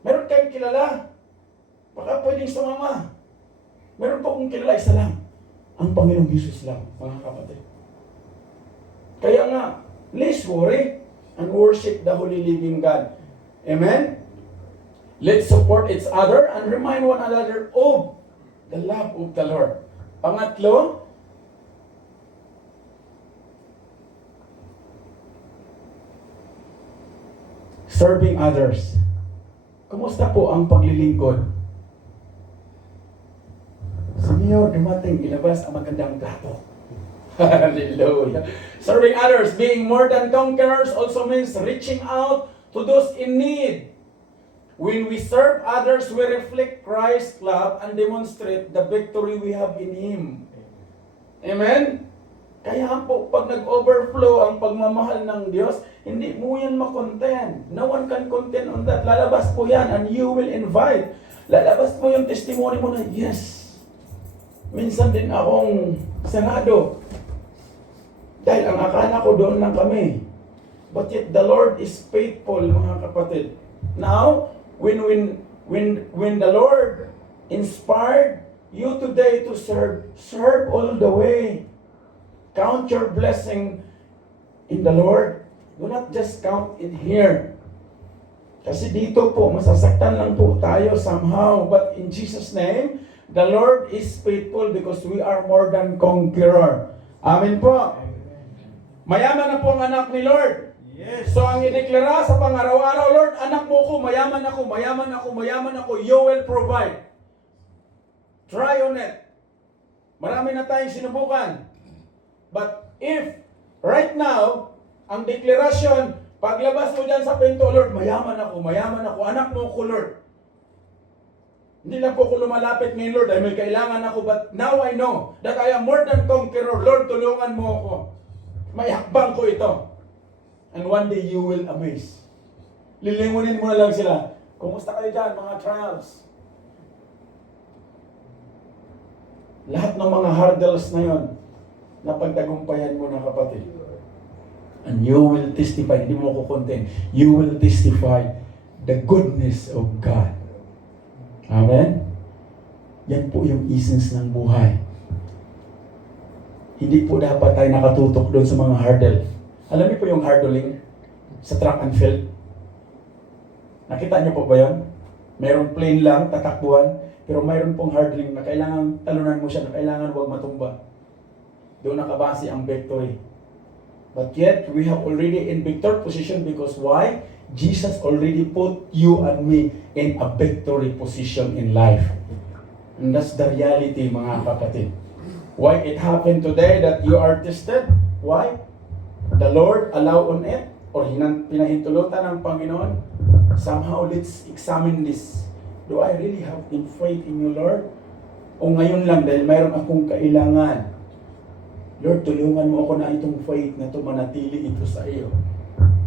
Meron kayong kilala? Baka pwedeng sumama. Meron po kong kilala, isa lang. Ang Panginoong Jesus lang, mga kapatid. Kaya nga, less worry and worship the Holy Living God. Amen? Let's support each other and remind one another of the love of the Lord. Pangatlo, serving others. Kumusta po ang paglilingkod? Senyor, dumating, ilabas ang magandang plato. Hallelujah. Serving others, being more than conquerors also means reaching out to those in need. When we serve others, we reflect Christ's love and demonstrate the victory we have in Him. Amen? Kaya po, pag nag-overflow ang pagmamahal ng Diyos, hindi mo yan makontent. No one can content on that. Lalabas po yan and you will invite. Lalabas po yung testimony mo na, yes, minsan din akong sarado. Dahil ang akala ko doon lang kami. But yet the Lord is faithful, mga kapatid. Now, when the Lord inspired you today to serve all the way. Count your blessing in the Lord. Do not just count it here. Kasi dito po, masasaktan lang po tayo somehow. But in Jesus' name, the Lord is faithful because we are more than conqueror. Amen po. Mayaman na po ang anak ni Lord. Yes. So ang ideklara sa pang-araw-araw, Lord, anak mo ko, mayaman ako, mayaman ako, mayaman ako, you will provide. Try on it. Marami na tayong sinubukan. But if right now, ang deklarasyon, paglabas mo dyan sa pinto, Lord, mayaman ako, anak mo ko, Lord. Hindi lang po ako lumalapit ngayon, Lord, dahil may kailangan ako, but now I know that I am more than conqueror. Lord, tulungan mo ako. May hakbang ko ito. And one day you will amaze. Lilingunin mo na lang sila. Kumusta kayo dyan, mga trials? Lahat ng mga hurdles na yon, napagtagumpayan mo na, kapatid. And you will testify, hindi mo kukontent, you will testify the goodness of God. Amen? Yan po yung essence ng buhay. Hindi po dapat tayo nakatutok doon sa mga hurdle. Alam niyo po yung hurdling sa track and field? Nakita niyo po ba yun? Mayroong plain lang, tatakbuhan, pero mayroon pong hurdling na kailangan talunan mo siya, na kailangan huwag matumba. Doon nakabase ang victory. But yet, we have already in victor position because why? Jesus already put you and me in a victory position in life. And that's the reality, mga kapatid. Why it happened today that you are tested? Why? The Lord allow on it? Or pinahintulutan ng Panginoon? Somehow, let's examine this. Do I really have faith in you, Lord? O ngayon lang, dahil mayroon akong kailangan, Lord, tulungan mo ako na itong faith na manatili ito sa iyo.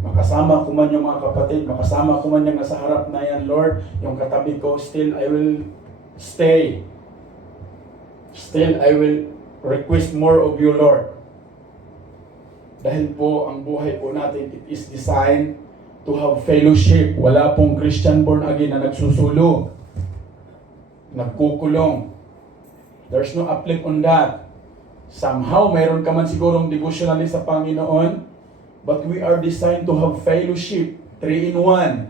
Makasama ko man yung mga kapatid, makasama ko man yung nasa harap na yan, Lord, yung katabi ko, still I will stay. Still I will request more of you, Lord. Dahil po, ang buhay po natin, it is designed to have fellowship. Wala pong Christian born again na nagsusulo, nagkukulong. There's no uplift on that. Somehow, mayroon ka man sigurong devotionally sa Panginoon, but we are designed to have fellowship, 3-in-1.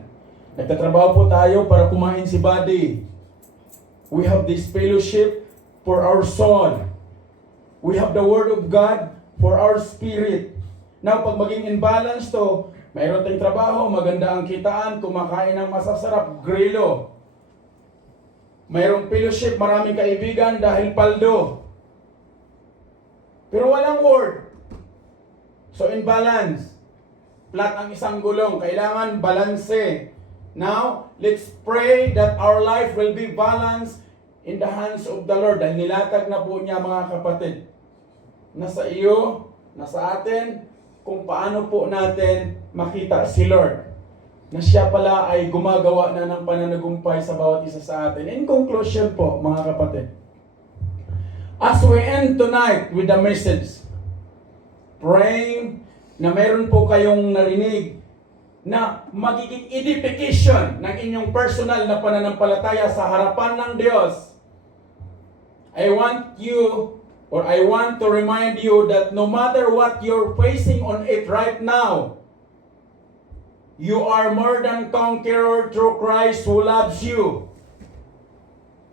Nagtatrabaho po tayo para kumain si body. We have this fellowship for our soul. We have the Word of God for our spirit. Now, pag maging imbalance to, mayroon tayong trabaho, maganda ang kitaan, kumakain ng masasarap, grilo. Mayroong fellowship, maraming kaibigan dahil paldo. Pero walang word. So in balance, flat ang isang gulong, kailangan balanse. Now, let's pray that our life will be balanced in the hands of the Lord. Dahil nilatag na po niya, mga kapatid. Nasa iyo, nasa atin, kung paano po natin makita si Lord. Na siya pala ay gumagawa na ng pananagumpay sa bawat isa sa atin. In conclusion po, mga kapatid, as we end tonight with the message, praying na meron po kayong narinig na magiging edification ng inyong personal na pananampalataya sa harapan ng Diyos. I want to remind you that no matter what you're facing on it right now, you are more than conqueror through Christ who loves you.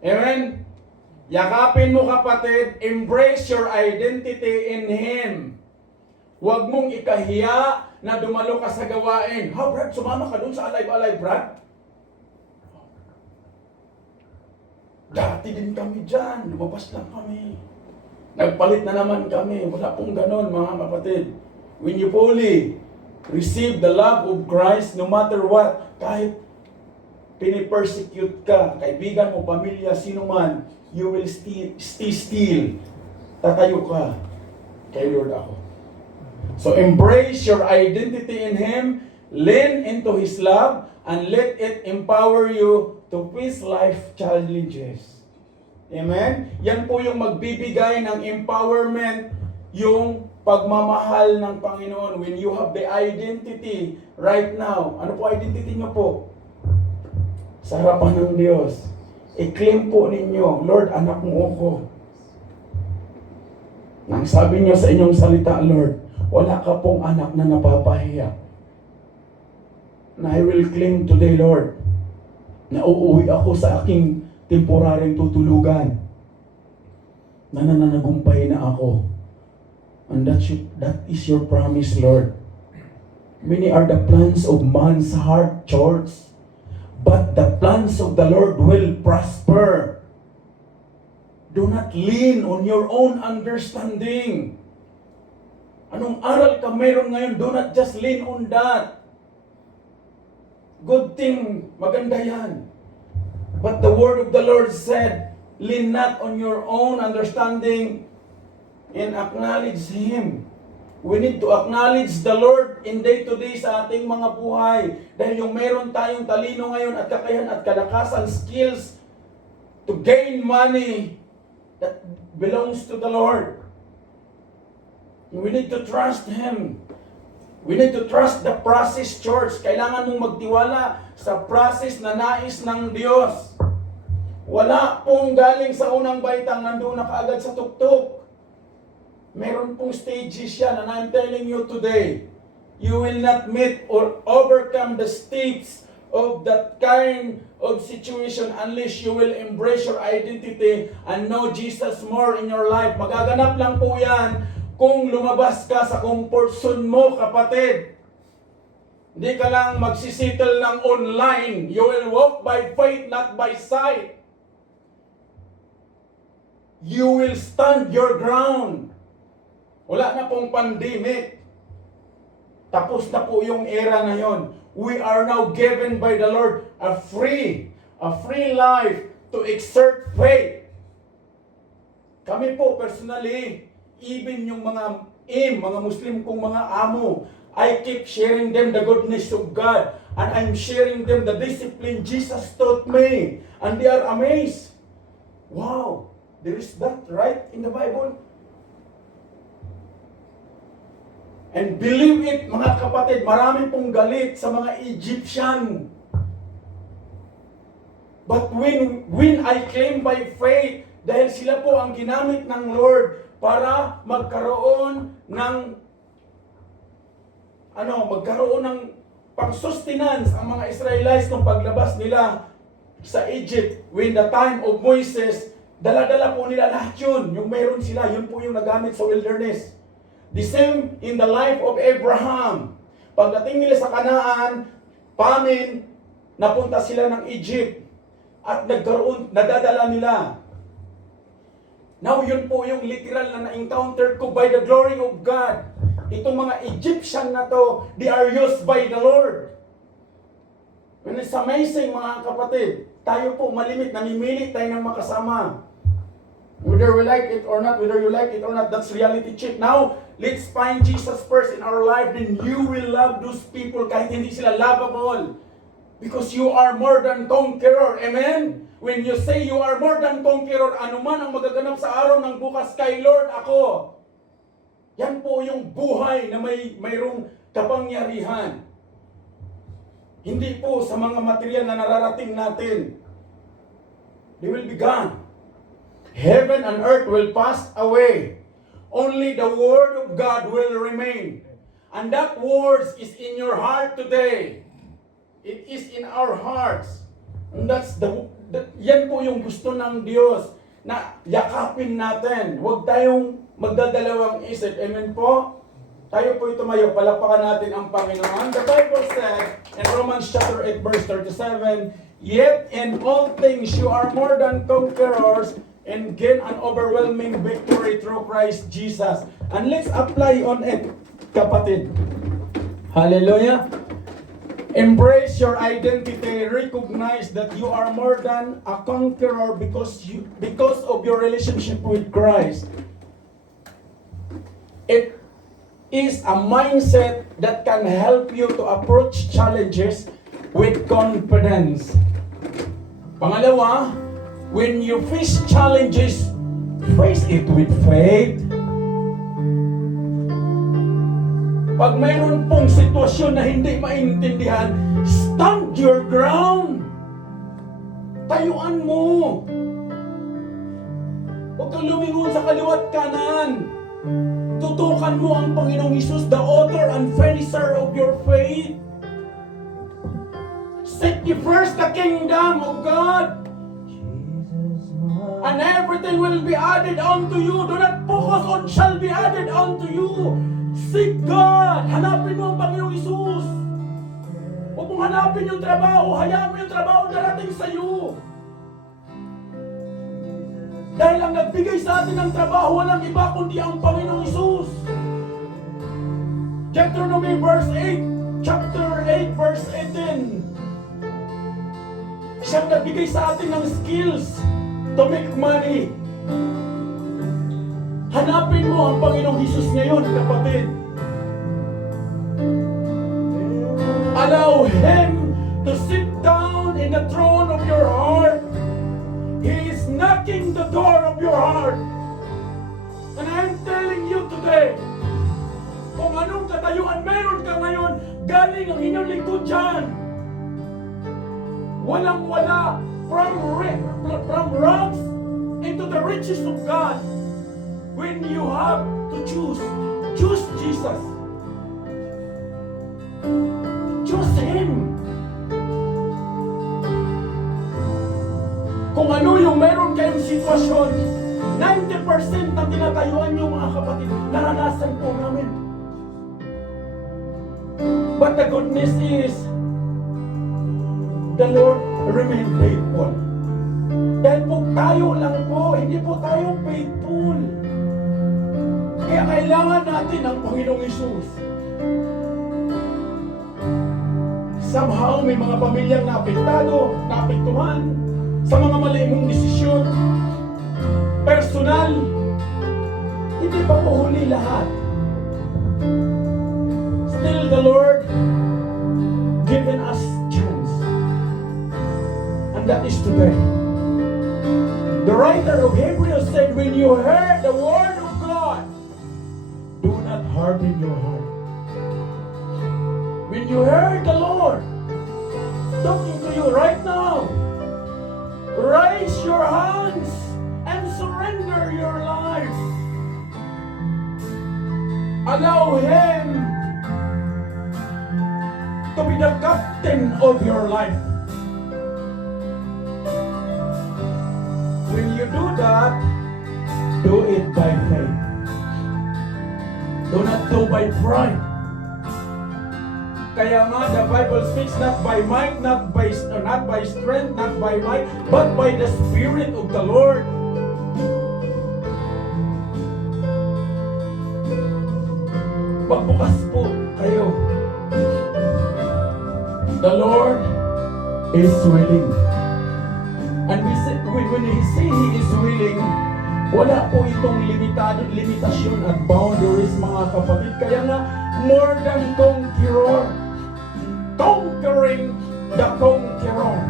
Amen? Yakapin mo, kapatid, embrace your identity in Him. Huwag mong ikahiya na dumalo ka sa gawain. Ha, Brad, sumama ka dun sa Alive, Brad? Dati din kami dyan. Lumabas lang kami. Nagpalit na naman kami. Wala pong ganon, mga kapatid. When you fully receive the love of Christ, no matter what, kahit pinipersecute ka, kaibigan mo, pamilya, sino man, you will stay still. Tatayo ka. Kay Lord ako. So embrace your identity in Him, lean into His love, and let it empower you to face life challenges. Amen? Yan po yung magbibigay ng empowerment, yung pagmamahal ng Panginoon. When you have the identity right now, ano po identity nyo po? Sa harapan ng Diyos. I-claim po ninyo, Lord, anak mo ako. Nang sabi nyo sa inyong salita, Lord, wala ka pong anak na napapahiya. Na I will claim today, Lord, na uuwi ako sa aking temporaryong tutulugan. Na nananagumpay na ako. And that is your promise, Lord. Many are the plans of man's heart, church, but the plans of the Lord will prosper. Do not lean on your own understanding. Anong aral ka meron ngayon? Do not just lean on that. Good thing, maganda yan. But the word of the Lord said, lean not on your own understanding and acknowledge Him. We need to acknowledge the Lord in day-to-day sa ating mga buhay. Dahil yung meron tayong talino ngayon at kakayahan at kalakasan, skills to gain money that belongs to the Lord. We need to trust Him. We need to trust the process, church. Kailangan mong magtiwala sa process na nais ng Diyos. Wala pong galing sa unang baitang nandoon na kaagad sa tuktok. Meron pong stages yan, and I'm telling you today, you will not meet or overcome the states of that kind of situation unless you will embrace your identity and know Jesus more in your life. Magaganap lang po yan kung lumabas ka sa comfort zone mo, kapatid. Hindi ka lang magsisettle ng online. You will walk by faith, not by sight. You will stand your ground. Wala na pong pandemic. Tapos na po yung era na yon. We are now given by the Lord a free life to exert faith. Kami po personally, even yung mga Muslim kong mga amo, I keep sharing them the goodness of God. And I'm sharing them the discipline Jesus taught me. And they are amazed. Wow, there is that right in the Bible? And believe it, mga kapatid, marami pong galit sa mga Egyptian. But when I claim by faith, dahil sila po ang ginamit ng Lord para magkaroon ng pang-sustenance ang mga Israelites nung paglabas nila sa Egypt. When the time of Moses, dala-dala po nila lahat yun. Yung meron sila, yun po yung nagamit sa wilderness. The same in the life of Abraham. Pagdating nila sa Kanaan, famine, napunta sila ng Egypt at nadadala nila. Now yun po yung literal na na-encounter ko by the glory of God. Itong mga Egyptian na to, they are used by the Lord. And it's amazing, mga kapatid. Tayo po malimit, namimili tayo ng makasama. Whether we like it or not, whether you like it or not, that's reality check. Now, let's find Jesus first in our life, then you will love those people kahit hindi sila lovable. Because you are more than conqueror. Amen? When you say you are more than conqueror, anuman ang magaganap sa araw ng bukas kay Lord ako. Yan po yung buhay na mayroong kapangyarihan. Hindi po sa mga material na nararating natin. They will be gone. Heaven and earth will pass away. Only the word of God will remain. And that word is in your heart today. It is in our hearts. And yan po yung gusto ng Diyos na yakapin natin. Huwag tayong magdadalawang isip. Amen po? Tayo po tumayo, palapakan natin ang Panginoon. The Bible said in Romans chapter 8 verse 37, yet in all things you are more than conquerors and gain an overwhelming victory through Christ Jesus. And let's apply on it, kapatid. Hallelujah. Embrace your identity. Recognize that you are more than a conqueror because of your relationship with Christ. It is a mindset that can help you to approach challenges with confidence. Pangalawa, when you face challenges, face it with faith. Pag mayroon pong sitwasyon na hindi maintindihan, stand your ground. Tayuan mo. Huwag kang lumingon sa kaliwat kanan. Tutukan mo ang Panginoong Hesus, the author and finisher of your faith. Seek ye first the kingdom of God, and everything will be added unto you. Do not focus on shall be added unto you. Seek God. Hanapin mo ang Panginoong Hesus. Huwag mong hanapin yung trabaho. Hayaan mo yung trabaho darating sa iyo. Dahil ang nagbigay sa atin ng trabaho, walang iba kundi ang Panginoong Hesus. Deuteronomy chapter 8 verse 18. Siyang nagbigay sa atin ng skills to make money. Hanapin mo ang Panginoong Hesus ngayon, kapatid. Allow Him to sit down in the throne of your heart. He is knocking the door of your heart. And I'm telling you today, kung anong katayuan meron ka ngayon, galing ang inyong lingkod dyan. Walang-wala from rags into the riches of God. When you have to choose Jesus. Choose Him. Kung ano yung meron kayong sitwasyon, 90% ng tinatayuan yung mga kapatid, naranasan po namin. But the goodness is, the Lord remain faithful. Dahil po tayo lang po, hindi po tayo faithful. Kaya kailangan natin ang Panginoong Hesus. Somehow, may mga pamilyang naapektuhan sa mga mali mong desisyon. Personal, hindi pa po huli lahat. Still the Lord given us chance. And that is today. The writer of Hebrews said, when you heard the word of God, do not harden your heart. When you heard the Lord talking to you right now, raise your hands and surrender your life. Allow Him to be the captain of your life. When you do that, do it by faith. Do not do by pride. Kaya nga, the Bible speaks not by might, not by strength, not by might, but by the Spirit of the Lord. Magbukas po kayo. The Lord is willing. And when He say He is willing, wala po itong limitasyon at boundaries, mga kapatid. Kaya nga, more than conqueror. Conquering the conqueror.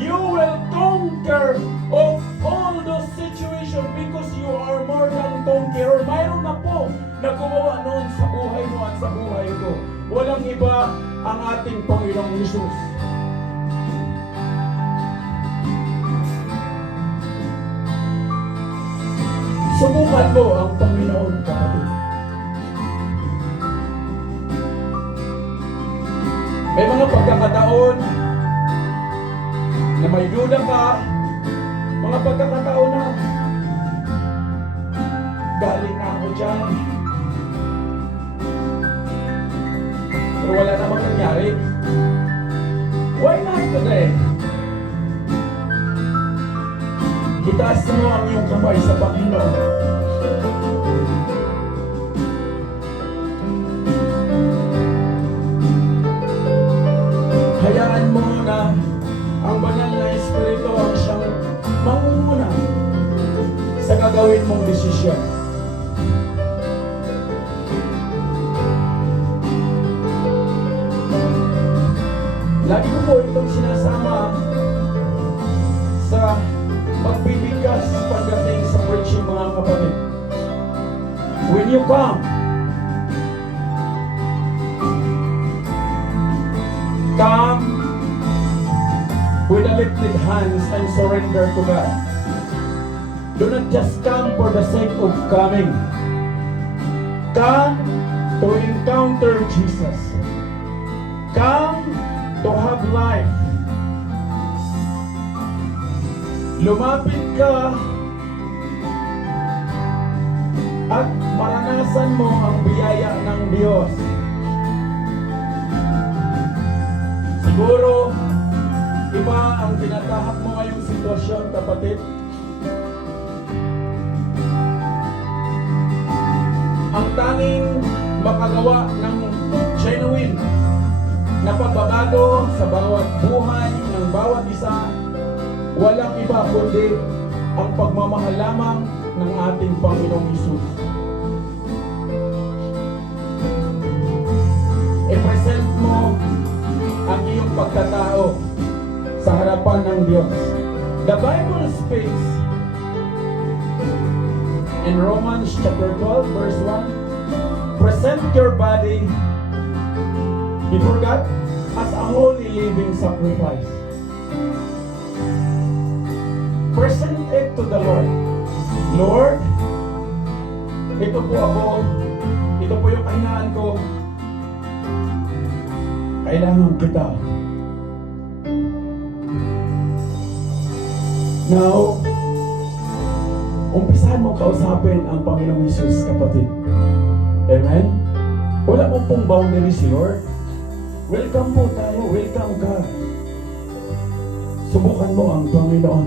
You will conquer of all those situations because you are more than conqueror. Mayroon na po na gumawa noon sa buhay mo at sa buhay ko. Walang iba ang ating Panginoong Hesus. Subukan mo ang Panginoon, kapatid. May mga pagkakataon na may duda ka, mga pagkakataon na galing na ako dyan. Pero wala namang nangyari. Why not today? Itaas mo ang iyong kamay sa Panginoon. Hayaan mo na ang banal na Espiritu ang siyang mangunguna sa gagawin mong desisyon. Lagi ko po itong sinasama sa pagbibigkas pagdating sa preaching, mga kapatid. When you come with a lifted hands and surrender to God. Do not just come for the sake of coming. Come to encounter Jesus. Come to have life. Lumapit ka at maranasan mo ang biyaya ng Diyos. Siguro, iba ang tinatahak mo ngayong sitwasyon, kapatid. Ang tanging makagawa ng genuine na pagbabago sa bawat buhay ng bawat isa, walang iba kundi ang pagmamahal lamang ng ating Panginoong Hesus. I-present mo ang iyong pagkatao sa harapan ng Diyos. The Bible speaks in Romans chapter 12 verse 1, present your body before God as a holy living sacrifice. Present it to the Lord. Lord, ito po ako, ito po yung kahinaan ko. Kailangan kita. Now, umpisahan mo kausapin ang Panginoong Hesus, kapatid. Amen? Wala mo pong boundary si Lord. Welcome po tayo. Welcome ka. Subukan mo ang Panginoon.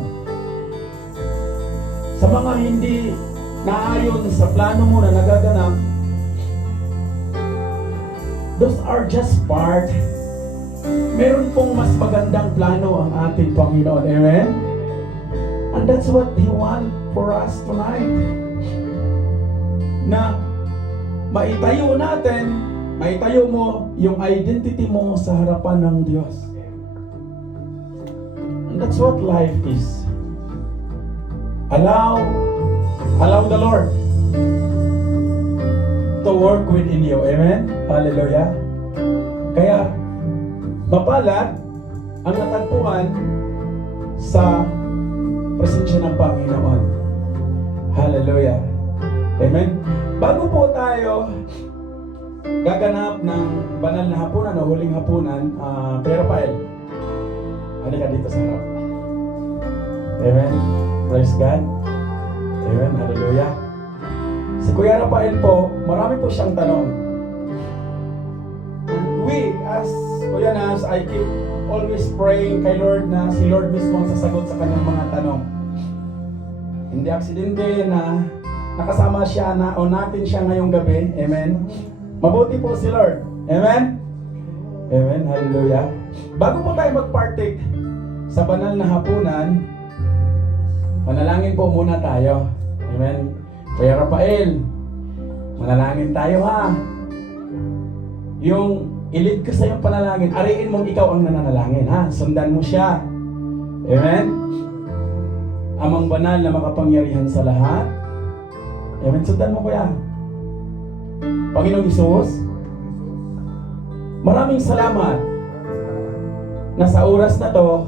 Sa mga hindi naayon sa plano mo na nagaganap, those are just part. Meron pong mas magandang plano ang ating Panginoon. Amen? And that's what He wants for us tonight. Na maitayo natin, maitayo mo yung identity mo sa harapan ng Diyos. And that's what life is. Allow the Lord to work within you. Amen? Hallelujah. Kaya, mapalad ang natagpuan sa presensya ng Panginoon. Hallelujah. Amen? Bago po tayo gaganap ng banal na hapunan o huling hapunan, Kuya Rafael, halika dito sa harap. Amen? Praise God. Amen? Hallelujah. Si Kuya Rafael po, marami po siyang tanong. And we, as Kuya Nas, I keep always praying kay Lord na si Lord mismo ang sasagot sa kanyang mga tanong. Hindi aksidente na nakasama siya na o natin siya ngayong gabi. Amen? Mabuti po si Lord. Amen? Amen? Hallelujah. Bago po tayo mag-partake sa banal na hapunan, manalangin po muna tayo. Amen? Kuya Rafael, manalangin tayo ha. Yung ilid ko sa iyong panalangin, ariin mong ikaw ang nananalangin ha. Sundan mo siya. Amen? Amang banal na makapangyarihan sa lahat. Amen? Sundan mo kuya. Panginoong Hesus, maraming salamat na sa oras na to,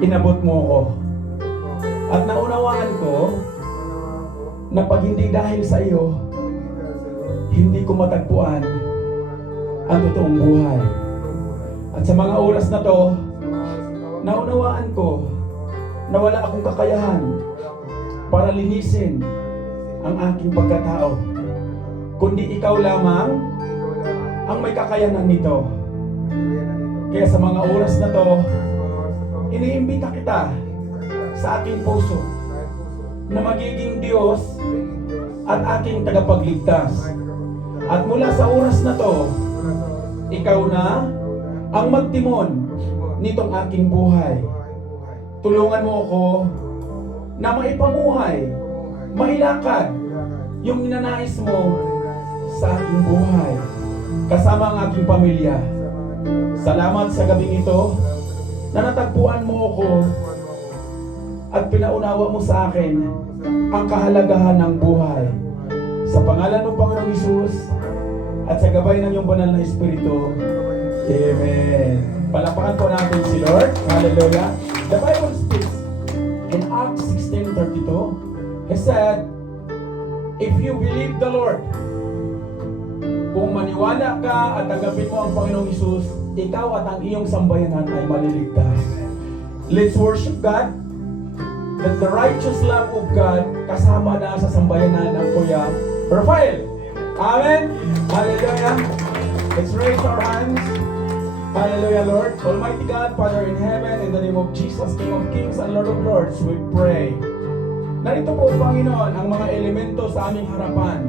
inabot mo ko. At naunawaan ko na pag hindi dahil sa iyo, hindi ko matagpuan ang totoong buhay. At sa mga oras na to, naunawaan ko na wala akong kakayahan para linisin ang aking pagkatao, kundi ikaw lamang ang may kakayanan nito. Kaya sa mga oras na to, iniimbita kita sa aking puso na magiging Diyos at aking tagapagligtas. At mula sa oras na to, ikaw na ang magtimon nitong aking buhay. Tulungan mo ako na maipamuhay, mailakad yung ninanais mo sa aking buhay, kasama ang aking pamilya. Salamat sa gabing ito na natagpuan mo ako at pinaunawa mo sa akin ang kahalagahan ng buhay. Sa pangalan ng Panginoong Hesus at sa gabay ng iyong banal na Espiritu. Amen. Palapakan po natin si Lord. Hallelujah. The Bible speaks in Acts 16:32. He said, if you believe the Lord, kung maniwala ka at tanggapin mo ang Panginoong Hesus, ikaw at ang iyong sambayanan ay maliligtas. Let's worship God. That the righteous Lamb of God kasama na sa sambayanan ng Kuya Rafael. Amen. Hallelujah. Let's raise our hands. Hallelujah, Lord. Almighty God, Father in heaven, in the name of Jesus, King of Kings and Lord of Lords, we pray. Narito po, Panginoon, ang mga elemento sa aming harapan.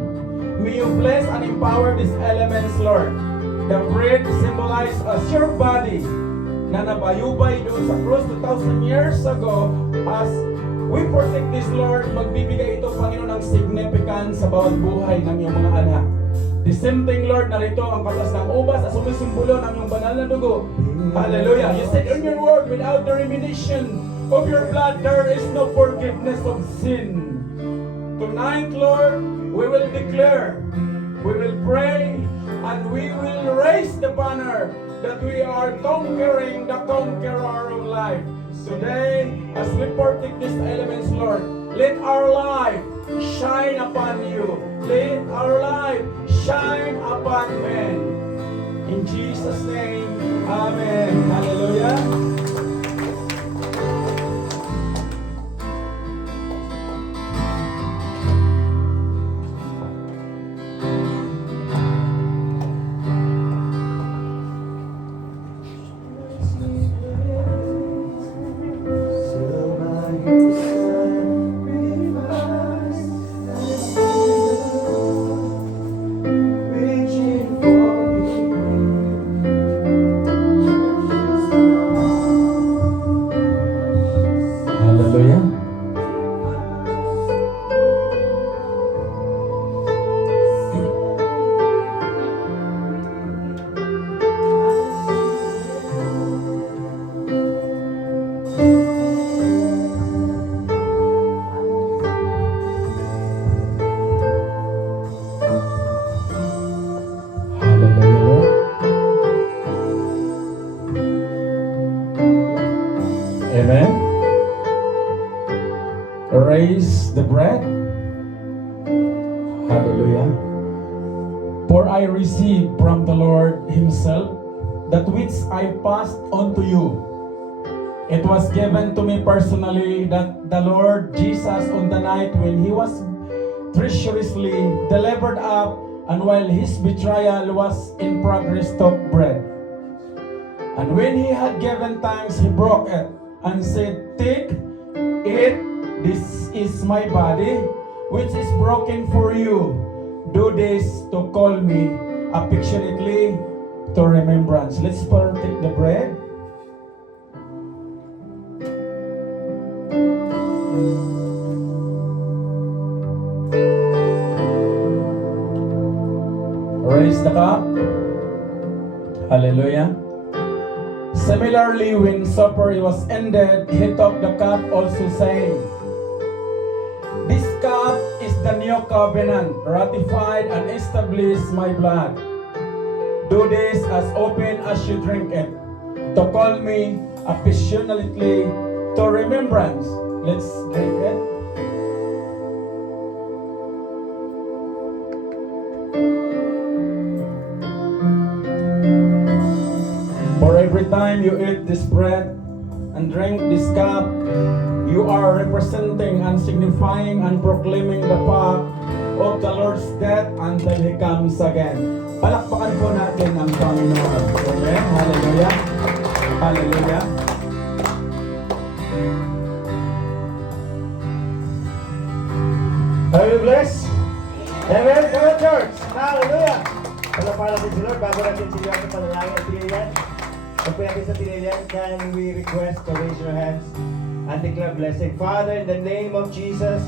May you bless and empower these elements, Lord. The bread symbolized as your body na nabayubay doon sa cross 2,000 years ago. As we protect this, Lord, magbibigay ito, Panginoon, ng significance sa bawat buhay ng iyong mga anak. The same thing, Lord, narito ang katas ng ubas at sumisimbolo ng iyong banal na dugo. Hallelujah. You said in your word, without the remission of your blood, there is no forgiveness of sin. Tonight, Lord, we will declare, we will pray, and we will raise the banner that we are conquering the conqueror of life. Today, as we partake these elements, Lord, let our life shine upon you. Let our life shine upon men. In Jesus' name, Amen. Hallelujah. Hallelujah. Hallelujah, Lord. Amen. Raise the bread. Hallelujah. For I received from the Lord Himself that which I passed on to you. It was given to me personally that the Lord Jesus, on the night when He was treacherously delivered up, and while His betrayal was in progress, took bread. And when He had given thanks, He broke it and said, "Take, eat, this is my body, which is broken for you. Do this to call me affectionately to remembrance." Let's partake the bread. Raise the cup. Hallelujah. Similarly, when supper was ended, He took the cup also, saying, "This cup is the new covenant, ratified and established my blood. Do this as often as you drink it, to call me affectionately to remembrance." Let's drink it. For every time you eat this bread and drink this cup, you are representing and signifying and proclaiming the fact of the Lord's death until He comes again. Palakpakan po natin ang Panginoon. Amen. Hallelujah. Hallelujah. Are you blessed? Amen. Come on, church. Hallelujah. Palapalan natin si Lord bago natin si Lord sa panalangin at tinilyan. Kung natin sa tinilyan, can we request to raise your hands and declare blessing? Father, in the name of Jesus,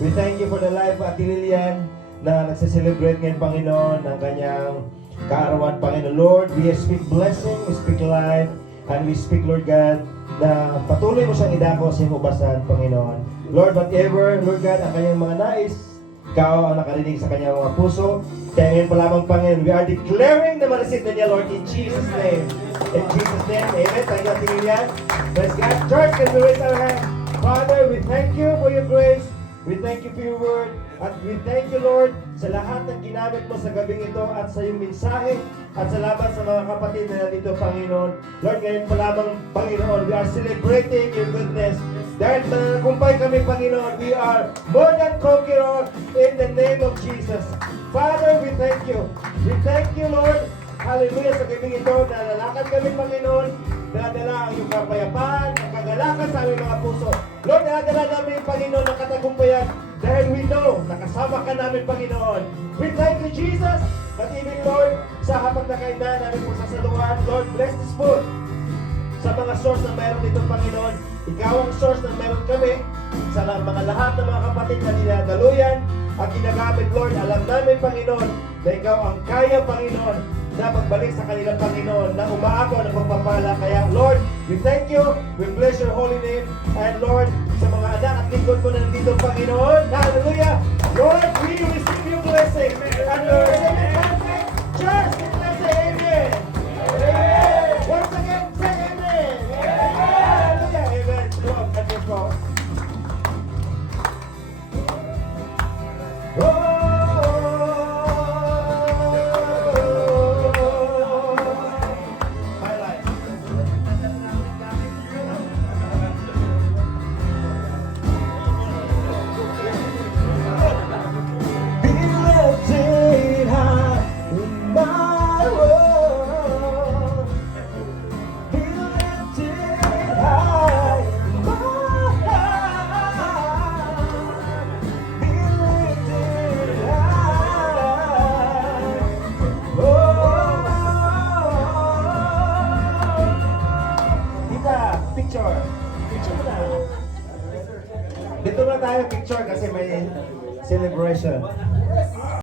we thank you for the life of Lilian na nagsiselebrate ngayon, Panginoon, ng kanyang kaarawan, Panginoon. Lord, we speak blessing, we speak life, and we speak, Lord God, na patuloy mo siyang idako sa iyong ubasan, Panginoon. Lord, whatever, Lord God, ang kanyang mga nais, ikaw ang nakarinig sa kanyang mga puso. Kaya ngayon pa lamang, Panginoon, we are declaring na ma-receive na niya, Lord, in Jesus' name. In Jesus' name, amen. Thank you, Lilian. Praise God. Church, can we raise our hands? Father, we thank you for your grace. We thank you for your word. At we thank you, Lord, sa lahat ng ginamit mo sa gabing ito at sa iyong mensahe. At salamat sa mga kapatid na nandito, Panginoon. Lord, ngayon pa lamang, Panginoon, we are celebrating your goodness. Dahil mananagumpay kami, Panginoon, we are more than conqueror in the name of Jesus. Father, we thank you. We thank you, Lord. Hallelujah, sa gabing ito, nalalakad kami, Panginoon. Daladala ang iyong kapayapaan, ang kagalakan sa aming mga puso. Lord, daladala namin, Panginoon, ang katagumpayan dahil we know nakasama ka namin, Panginoon. We thank you, Jesus, at even, Lord, sa hapag na kainan namin po sa saluhan, Lord, bless this food. Sa mga source na meron dito, Panginoon, ikaw ang source na meron kami. Sa mga lahat ng mga kapatid na dinadaluyan at ginagamit, Lord, alam namin, Panginoon, na ikaw ang kaya, Panginoon, na magbalik sa kanilang, Panginoon, na umaako ng pagpapala. Kaya, Lord, we thank you, we bless your holy name, and Lord, sa mga anak at lingkod mo na nandito, Panginoon, hallelujah, Lord, we receive your blessing, and Lord, church, let's say amen. Amen. Once again, say amen. Hallelujah, amen. Lord, and your God. Picture. Picture na. Dito na tayo picture kasi may celebration.